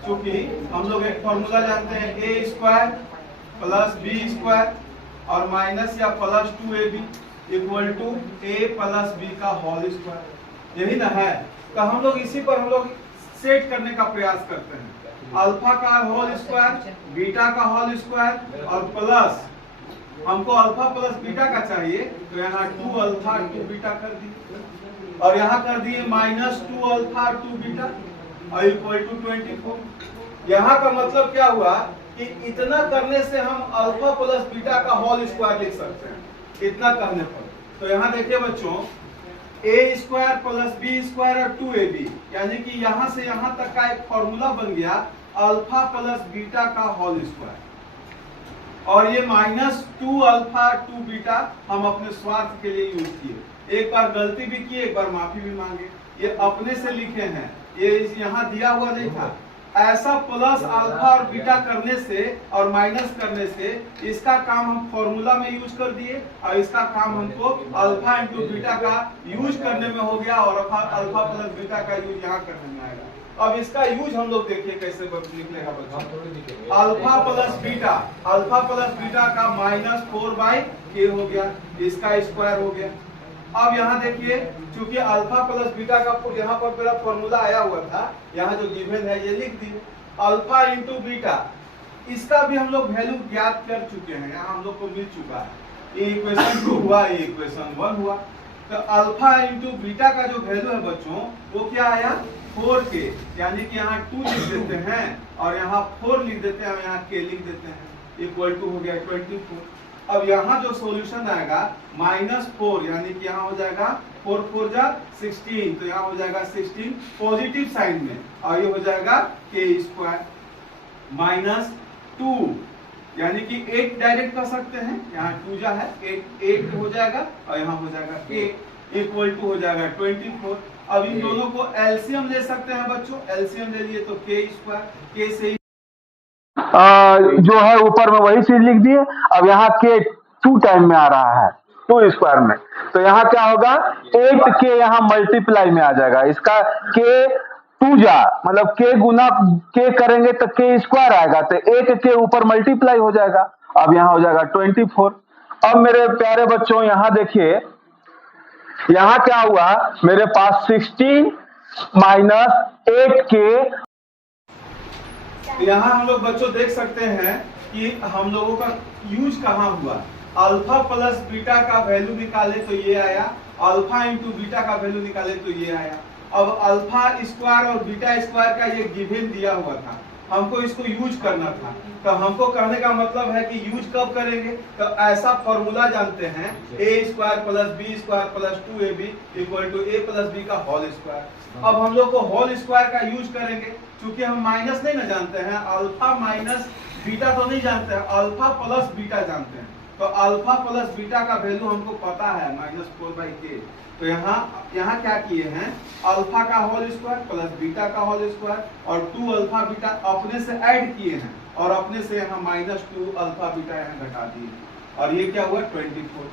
क्योंकि हम लोग एक फॉर्मूला जानते हैं a² + b² और माइनस या +2ab = a + b का होल स्क्वायर, यही ना है। तो हम लोग इसी पर हम लोग सेट करने का प्रयास करते हैं, अल्फा का होल स्क्वायर, बीटा का होल स्क्वायर और प्लस हमको अल्फा प्लस बीटा का चाहिए, तो यहाँ 2 अल्फा 2 बीटा कर दिए और यहाँ कर दिए -2 अल्फा 2 बीटा और इक्वल टू 24। यहाँ का मतलब क्या हुआ कि इतना करने से हम अल्फा प्लस बीटा का होल स्क्वायर लिख सकते हैं, इतना करने पर। तो यहाँ देखिए बच्चों, a square plus b square और 2ab, यानी कि यहाँ से यहाँ तक का एक फॉर्मूला बन गया अल्फा प्लस बीटा का होल स्क्वायर। और ये -2 अल्फा 2 बीटा हम अपने स्वार्थ के लिए यूज किए। एक बार गलती भी की, एक बार माफी भी मांगे, ये अपने से लिखे हैं, ये यहाँ दिया हुआ नहीं था। ऐसा प्लस अल्फा और बीटा करने से और माइनस करने से इसका काम हम फॉर्मूला में यूज कर दिए और इसका काम हमको अल्फा इंटू बीटा का यूज करने में हो गया और अल्फा प्लस बीटा का यूज यहाँ करने में आएगा। अब इसका यूज हम लोग देखिए कैसे निकलेगा बच्चों। अल्फा प्लस बीटा का -4/k हो गया, इसका स्क्वायर हो गया। अब यहाँ देखिए, चूंकि अल्फा प्लस बीटा का यहाँ पर मेरा फॉर्मूला आया हुआ था, यहाँ जो गिवन है ये लिख दिए। अल्फा इंटू बीटा, इसका भी हम लोग वैल्यू ज्ञात कर चुके हैं, यहाँ हम लोग को मिल चुका है। ये इक्वेशन 2 हुआ, ये इक्वेशन 1 हुआ। तो अल्फा इंटू बीटा का जो वैल्यू है बच्चों, वो क्या आया 4k, यानी कि यहाँ 2 लिख देते हैं और यहाँ 4 लिख देते हैं और यहाँ k लिख देते हैं, इक्वल टू हो गया 24। अब यहाँ जो सॉल्यूशन आएगा -4, यानी कि यहाँ हो जाएगा 4 4 जा 16, तो यहाँ हो जाएगा 16 पॉजिटिव साइन में और ये हो जाएगा k स्क्वायर -2, यानी कि 8 डायरेक्ट कर सकते हैं, यहाँ 2 जा है 8 हो जाएगा और यहाँ हो जाएगा k इक्वल टू हो जाएगा 24। अब इन दोनों को एलसीएम ले सकते हैं बच्चों, एलसीएम ले लिए तो k स्क्वायर, k से जो है ऊपर में वही चीज लिख दिए। अब यहाँ के 2 टाइम में आ रहा है 2 स्क्वायर में, तो यहाँ क्या होगा 8k यहाँ मल्टीप्लाई में आ जाएगा। इसका k 2 जा मतलब k गुना k करेंगे तो k स्क्वायर आएगा, तो 8 के ऊपर मल्टीप्लाई हो जाएगा। अब यहाँ हो जाएगा 24। अब मेरे प्यारे बच्चों यहाँ देखिए, यहाँ क्या हुआ, मेरे पास 16 - 8k। यहाँ हम लोग बच्चों देख सकते हैं कि हम लोगों का यूज कहाँ हुआ। अल्फा प्लस बीटा का वैल्यू निकाले तो ये आया, अल्फा इंटू बीटा का वैल्यू निकाले तो ये आया। अब अल्फा स्क्वायर और बीटा स्क्वायर का ये गिवन दिया हुआ था, हमको इसको यूज करना था। तो हमको कहने का मतलब है कि यूज कब करेंगे, तो ऐसा फॉर्मूला जानते हैं a square plus b square plus 2ab equal to a plus b का होल स्क्वायर। अब हम लोग को होल स्क्वायर का यूज करेंगे, क्योंकि हम माइनस नहीं ना जानते हैं, अल्फा माइनस बीटा तो नहीं जानते हैं, अल्फा प्लस बीटा जानते हैं। तो अल्फा प्लस बीटा का वैल्यू हमको पता है -4/k। तो यहाँ क्या किए हैं, अल्फा का होल स्क्वायर प्लस बीटा का होल स्क्वायर और 2 अल्फा बीटा अपने से ऐड किए हैं और अपने से यहाँ -2 अल्फा बीटा यहाँ घटा दिए और ये क्या हुआ 24।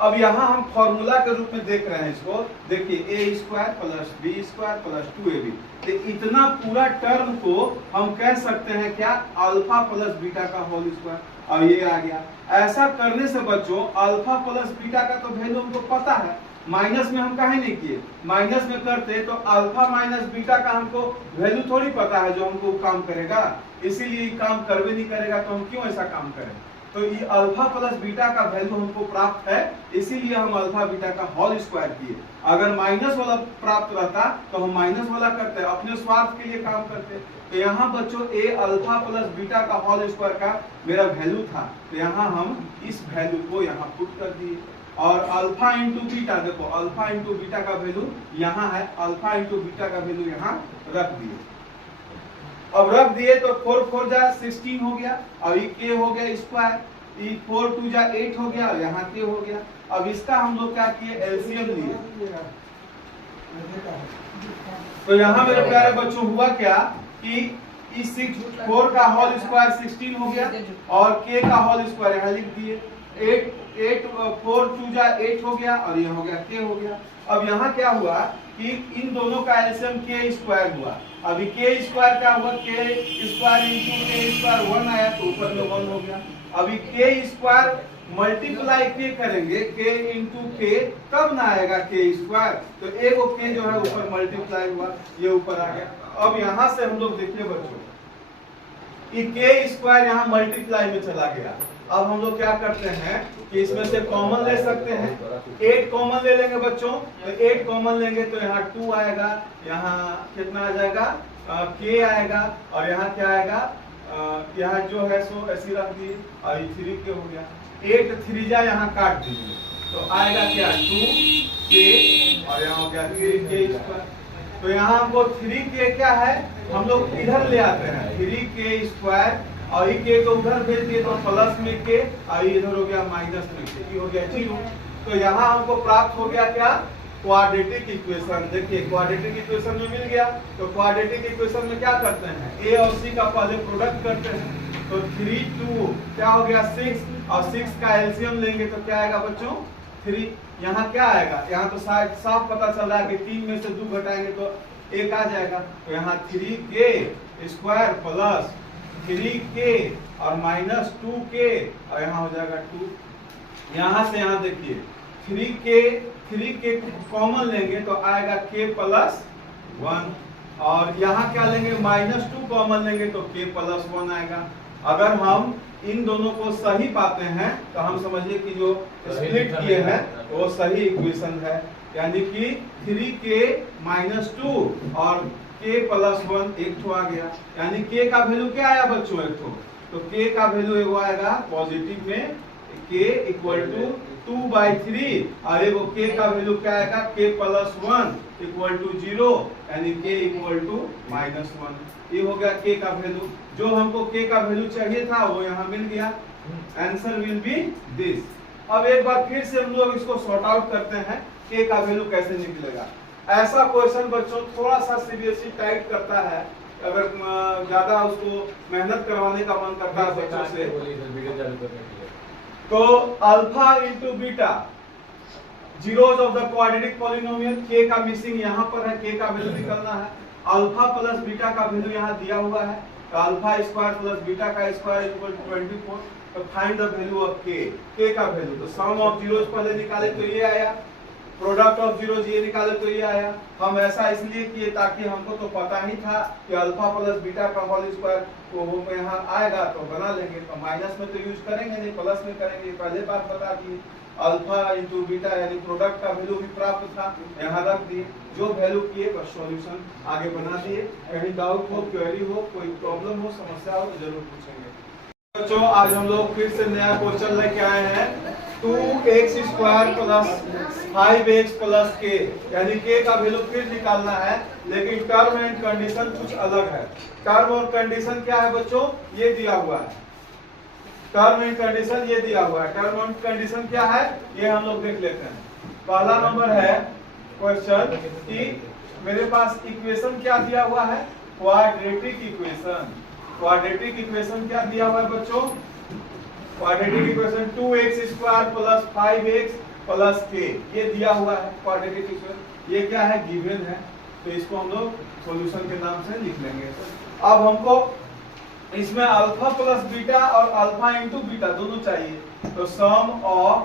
अब यहाँ हम फॉर्मूला के रूप में देख रहे हैं इसको, देखिए a square plus b square plus 2ab, तो इतना पूरा टर्म को हम कह सकते हैं क्या, अल्फा प्लस बीटा का होल स्क्वायर, और ये आ गया। ऐसा करने से बच्चों अल्फा प्लस बीटा का तो वैल्यू हमको पता है, माइनस में हम काहे नहीं किए, माइनस में करते तो अल्फा माइनस बीटा का हमको वैल्यू थोड़ी पता है जो हमको काम करेगा, इसीलिए काम करवे नहीं करेगा, तो हम क्यों ऐसा काम करें। तो ये अल्फा प्लस बीटा का वैल्यू हमको प्राप्त है, इसीलिए हम अल्फा बीटा का होल स्क्वायर किए। अगर माइनस वाला प्राप्त रहता तो हम माइनस वाला करते, अपने स्वार्थ के लिए काम करते। तो यहाँ बच्चों a अल्फा प्लस बीटा का होल स्क्वायर का मेरा वैल्यू था, तो यहाँ हम इस वैल्यू को यहाँ पुट कर दिए और अल्फा इंटू बीटा, देखो अल्फा इंटू बीटा का वैल्यू यहाँ है, अल्फा इंटू बीटा का वैल्यू यहाँ रख दिए। अब रख दिए तो 4 4 जा 16 हो गया और ये k हो गया स्क्वायर, ये 4 2 जा 8 हो गया और यहाँ k हो गया। अब इसका हम लोग क्या किए, एलसीएम लिए। तो यहाँ मेरे प्यारे बच्चों हुआ क्या कि इस 4 का होल स्क्वायर 16 हो गया और k का होल स्क्वायर यहाँ लिख दिए, 8 4 2 जा 8 हो गया और ये हो गया k हो गया। अब यहाँ क्या हुआ कि इन दोनों का एलसीएम k स्क्वायर हुआ। अभी k स्क्वायर क्या हुआ, k square into k square 1 आया तो ऊपर में 1 हो गया। अभी k स्क्वायर मल्टीप्लाई k करेंगे, k इंटू k तब ना आएगा k स्क्वायर, तो एक k जो है ऊपर मल्टीप्लाई हुआ, ये ऊपर आ गया। अब यहाँ से हम लोग देखिए बच्चों कि k स्क्वायर यहाँ मल्टीप्लाई में चला गया, अब हम लोग क्या करते हैं कि इसमें से कॉमन ले सकते हैं। 8 कॉमन ले लेंगे बच्चों, तो 8 कॉमन लेंगे तो यहाँ 2 आएगा, यहाँ कितना आ जाएगा k आएगा, और यहाँ क्या आएगा यहाँ जो है सो ऐसी रख दी, और 3k हो गया। 8 3 यहाँ काट दीजिए तो आएगा क्या 2k, और यहाँ हो गया 3k²। तो यहाँ हमको 3k क्या है, हम लोग इधर ले आते हैं 3k², और ये k को उधर भेज दिए तो प्लस में k, और इधर हो गया माइनस में k, ये हो गया 0। तो यहाँ हमको प्राप्त हो गया क्या, क्वाड्रेटिक इक्वेशन। देखिए क्वाड्रेटिक इक्वेशन में मिल गया। तो क्वाड्रेटिक इक्वेशन में क्या करते हैं, a और c का पहले प्रोडक्ट करते हैं। तो 3 2 क्या हो गया 6, और 6 का एलसीएम लेंगे तो क्या आएगा बच्चों 3। यहाँ क्या आएगा, यहाँ तो साफ पता चल रहा है कि 3 में से 2 घटाएंगे तो 1 आ जाएगा। तो यहाँ 3k² प्लस 3k और माइनस 2k, और यहाँ हो जाएगा 2। यहाँ से यहाँ देखिए 3k कॉमन लेंगे तो आएगा k प्लस 1, और यहाँ क्या लेंगे माइनस 2 कॉमन लेंगे तो k प्लस 1 आएगा। अगर हम इन दोनों को सही पाते हैं तो हम समझिए कि जो स्प्लिट किए हैं वो सही इक्वेशन है, यानी कि 3k - 2 और k प्लस 1 एक ठो आ गया, यानी k का वैल्यू क्या आया बच्चों एक ठो, तो k का वैल्यू एगो आएगा पॉजिटिव में k = 2/3, और एगो k का वैल्यू क्या आएगा k प्लस 1 = 0, यानी k = -1। ये हो गया k का वैल्यू। जो हमको k का वैल्यू चाहिए था वो यहाँ मिल गया। Answer will be this. अब एक बार फिर से हम लोग इसको सॉर्ट आउट करते हैं k का वैल्यू कैसे निकलेगा। ऐसा क्वेश्चन बच्चों थोड़ा सा सीबीएसई टाइट करता है, अगर ज्यादा उसको मेहनत करवाने का मन करता है बच्चों से, तो alpha into beta zeros of the quadratic polynomial, k का मिसिंग यहाँ पर है, k का वैल्यू निकलना है। अल्फा प्लस बीटा का वैल्यू यहाँ दिया हुआ है, तो अल्फा स्क्वायर प्लस बीटा का स्क्वायर = 24। तो find the value of k का वैल्यू, तो सम ऑफ जीरोज पहले निकाले तो ये आया, प्रोडक्ट ऑफ जीरोज ये निकाले तो ये आया। हम ऐसा इसलिए किए ताकि हमको तो पता ही था कि अल्फा प्लस बीटा का होल स्क्वायर वो यहाँ आएगा तो बना लेंगे, तो माइनस में तो यूज करेंगे नहीं, प्लस में करेंगे। पहले बात बता दी अल्फा इंटू बीटा यानी प्रोडक्ट का वैल्यू भी प्राप्त था, यहाँ रख दिए। जो वैल्यू किए बस सॉल्यूशन आगे बना दिए। कहीं डाउट हो, क्वेरी हो, कोई प्रॉब्लम हो, समस्या हो तो जरूर पूछेंगे बच्चों। आज हम लोग फिर से नया क्वेश्चन लेके आए हैं 2x² + 5x + k, यानी k का वैल्यू फिर निकालना है, लेकिन टर्म एंड कंडीशन कुछ अलग है। टर्म और कंडीशन क्या है बच्चों, ये दिया हुआ है। टर्म एंड कंडीशन ये दिया हुआ है। टर्म एंड कंडीशन क्या है ये हम लोग देख लेते हैं। पहला नंबर है क्वेश्चन कि मेरे पास इक्वेशन क्या दिया हुआ है, क्वाड्रेटिक इक्वेशन। क्वाड्रेटिक इक्वेशन क्या दिया हुआ है बच्चों, quadratic equation 2x² + 5x + k, ये दिया हुआ है क्वाड्रेटिक इक्वेशन। ये क्या है, गिवन है, तो इसको हम लोग सॉल्यूशन के नाम से लिख लेंगे। अब हमको इसमें अल्फा प्लस बीटा और अल्फा इंटू बीटा दोनों चाहिए, तो सम ऑफ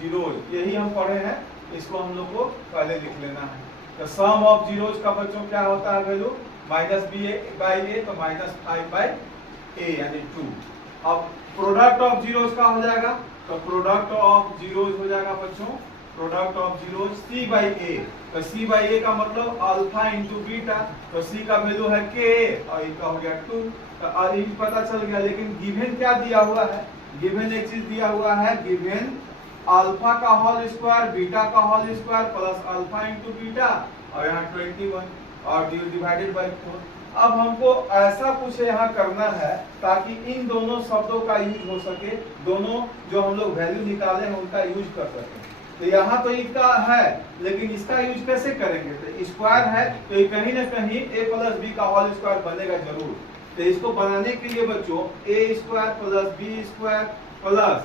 जीरोज यही हम पढ़े हैं, इसको हम लोग को पहले लिख लेना है। तो सम ऑफ जीरोज का बच्चों क्या होता है वैल्यू, -b/a, तो -5/a यानी 2। अब प्रोडक्ट ऑफ जीरोज का हो जाएगा, तो प्रोडक्ट ऑफ जीरोज हो जाएगा बच्चों, प्रोडक्ट ऑफ जीरोज c/a, तो c/a का मतलब अल्फा इंटू बीटा, तो c का वैल्यू है k और इसका हो गया 2। तो ये पता चल गया, लेकिन गिवन क्या दिया हुआ है, गिवन एक चीज दिया हुआ है, गिवन अल्फा का होल स्क्वायर बीटा का whole square plus alpha into beta, और यहाँ 21 और डिवाइडेड बाय 4। अब हमको ऐसा कुछ यहाँ करना है ताकि इन दोनों शब्दों का यूज हो सके, दोनों जो हम लोग वैल्यू निकाले हैं उनका यूज कर सके। तो यहाँ तो इसका है, लेकिन इसका यूज कैसे करेंगे, तो स्क्वायर है तो कहीं ना कहीं a + b का होल स्क्वायर बनेगा जरूर। तो इसको बनाने के लिए बच्चों a² + b² plus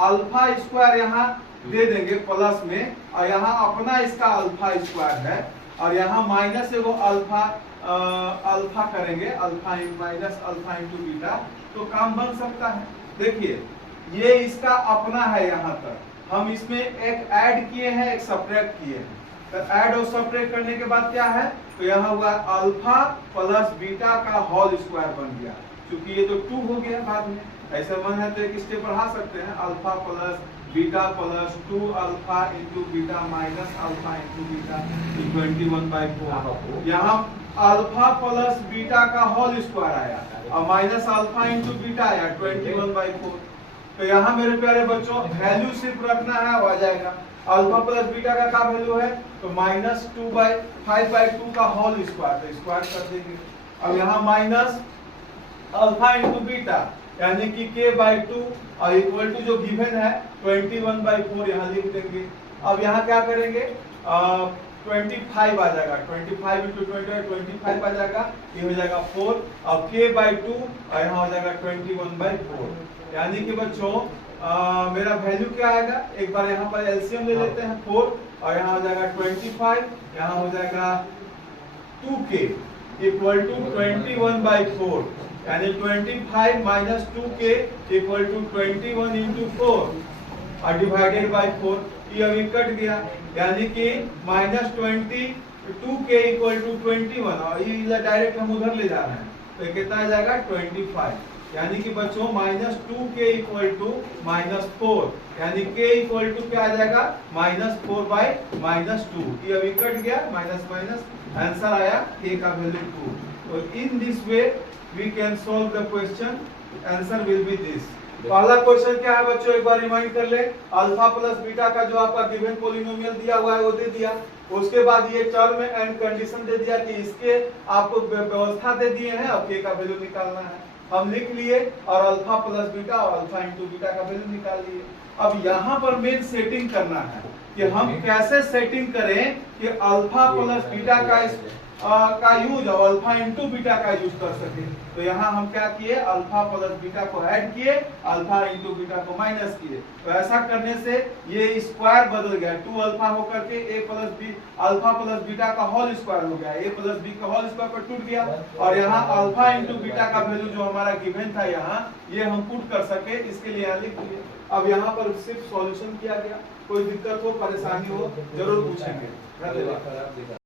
alpha square यहाँ दे देंगे प्लस में, और यहाँ अपना इसका अल्फा स्क्वायर है, और यहाँ माइनस एगो अल्फा करेंगे, alpha minus alpha into beta, तो काम बन सकता है। देखिए ये इसका अपना है, यहाँ तक हम इसमें एक ऐड किए हैं, एक सब्ट्रैक्ट किए हैं। तो ऐड और सब्ट्रैक्ट करने के बाद क्या है, तो यहाँ हुआ अल्फा प्लस बीटा का होल स्क्वायर बन गया, क्योंकि ये तो 2 हो गया बाद में। ऐसे मन है तो एक स्टेप बढ़ा सकते हैं, alpha plus beta plus 2 alpha into beta minus alpha into beta 21/4। यहाँ अल्फा प्लस बीटा का होल स्क्वायर आया और माइनस अल्फा इंटू बीटा आया 21/4। तो यहाँ मेरे प्यारे बच्चों वैल्यू सिर्फ रखना है, आ जाएगा। अल्फा प्लस बीटा का क्या वैल्यू है, तो -2/5/2 का होल स्क्वायर, तो स्क्वायर कर देंगे। अब यहाँ माइनस अल्फा इंटू बीटा यानी कि k/2 और इक्वल टू जो गिवन है 21/4 यहाँ लिख देंगे। अब यहाँ क्या करेंगे, 25 आ जाएगा, 25 इंटू 25 आ जाएगा, ये हो जाएगा 4 और k/2 और यहाँ हो जाएगा 21/4। यानी कि बच्चों मेरा वैल्यू क्या आएगा, एक बार यहाँ पर एलसीएम ले लेते हैं 4 और यहाँ हो जाएगा 25, यहाँ हो जाएगा 2k इक्वल टू 21/4 यानी 25 minus 2k equal to 21 into 4 और डिवाइडेड बाई 4। ये अभी कट गया यानी कि -22k इक्वल टू 21 और ये डायरेक्ट हम उधर ले जा रहे हैं, तो कितना आ जाएगा 25। यानी कि बच्चों -2k इक्वल टू -4 यानी k इक्वल टू क्या आ जाएगा -4/-2। ये अभी कट गया, माइनस माइनस आंसर आया k का वैल्यू 2। तो in this way we can solve the question, answer will be this. पहला क्वेश्चन क्या है बच्चों, एक बार रिमाइंड कर ले। अल्फा प्लस बीटा का जो आपका गिवन पॉलिनोमियल दिया हुआ है वो दे दिया, उसके बाद ये टर्म एंड कंडीशन दे दिया कि इसके आपको व्यवस्था दे दिए हैं और k का वैल्यू निकालना है, हम लिख लिए और अल्फा प्लस बीटा और अल्फा इंटू बीटा का वैल्यू निकाल लिए। अब यहाँ पर मेन सेटिंग करना है कि हम कैसे सेटिंग करें कि अल्फा प्लस बीटा का यूज और अल्फा इंटू बीटा का यूज कर सके। तो यहाँ हम क्या किए, अल्फा प्लस बीटा को ऐड किए, अल्फा इंटू बीटा को माइनस किए। तो ऐसा करने से ये स्क्वायर बदल गया, 2 अल्फा होकर के a plus b alpha plus beta का होल स्क्वायर हो गया, a प्लस बी का होल स्क्वायर पर टूट गया और यहाँ अल्फा इंटू बीटा का वैल्यू जो हमारा गिवन था यहाँ ये हम पुट कर सके, इसके लिए यहाँ लिख दिए। अब यहाँ पर सिर्फ सॉल्यूशन किया गया, कोई दिक्कत हो परेशानी हो जरूर पूछेंगे। धन्यवाद।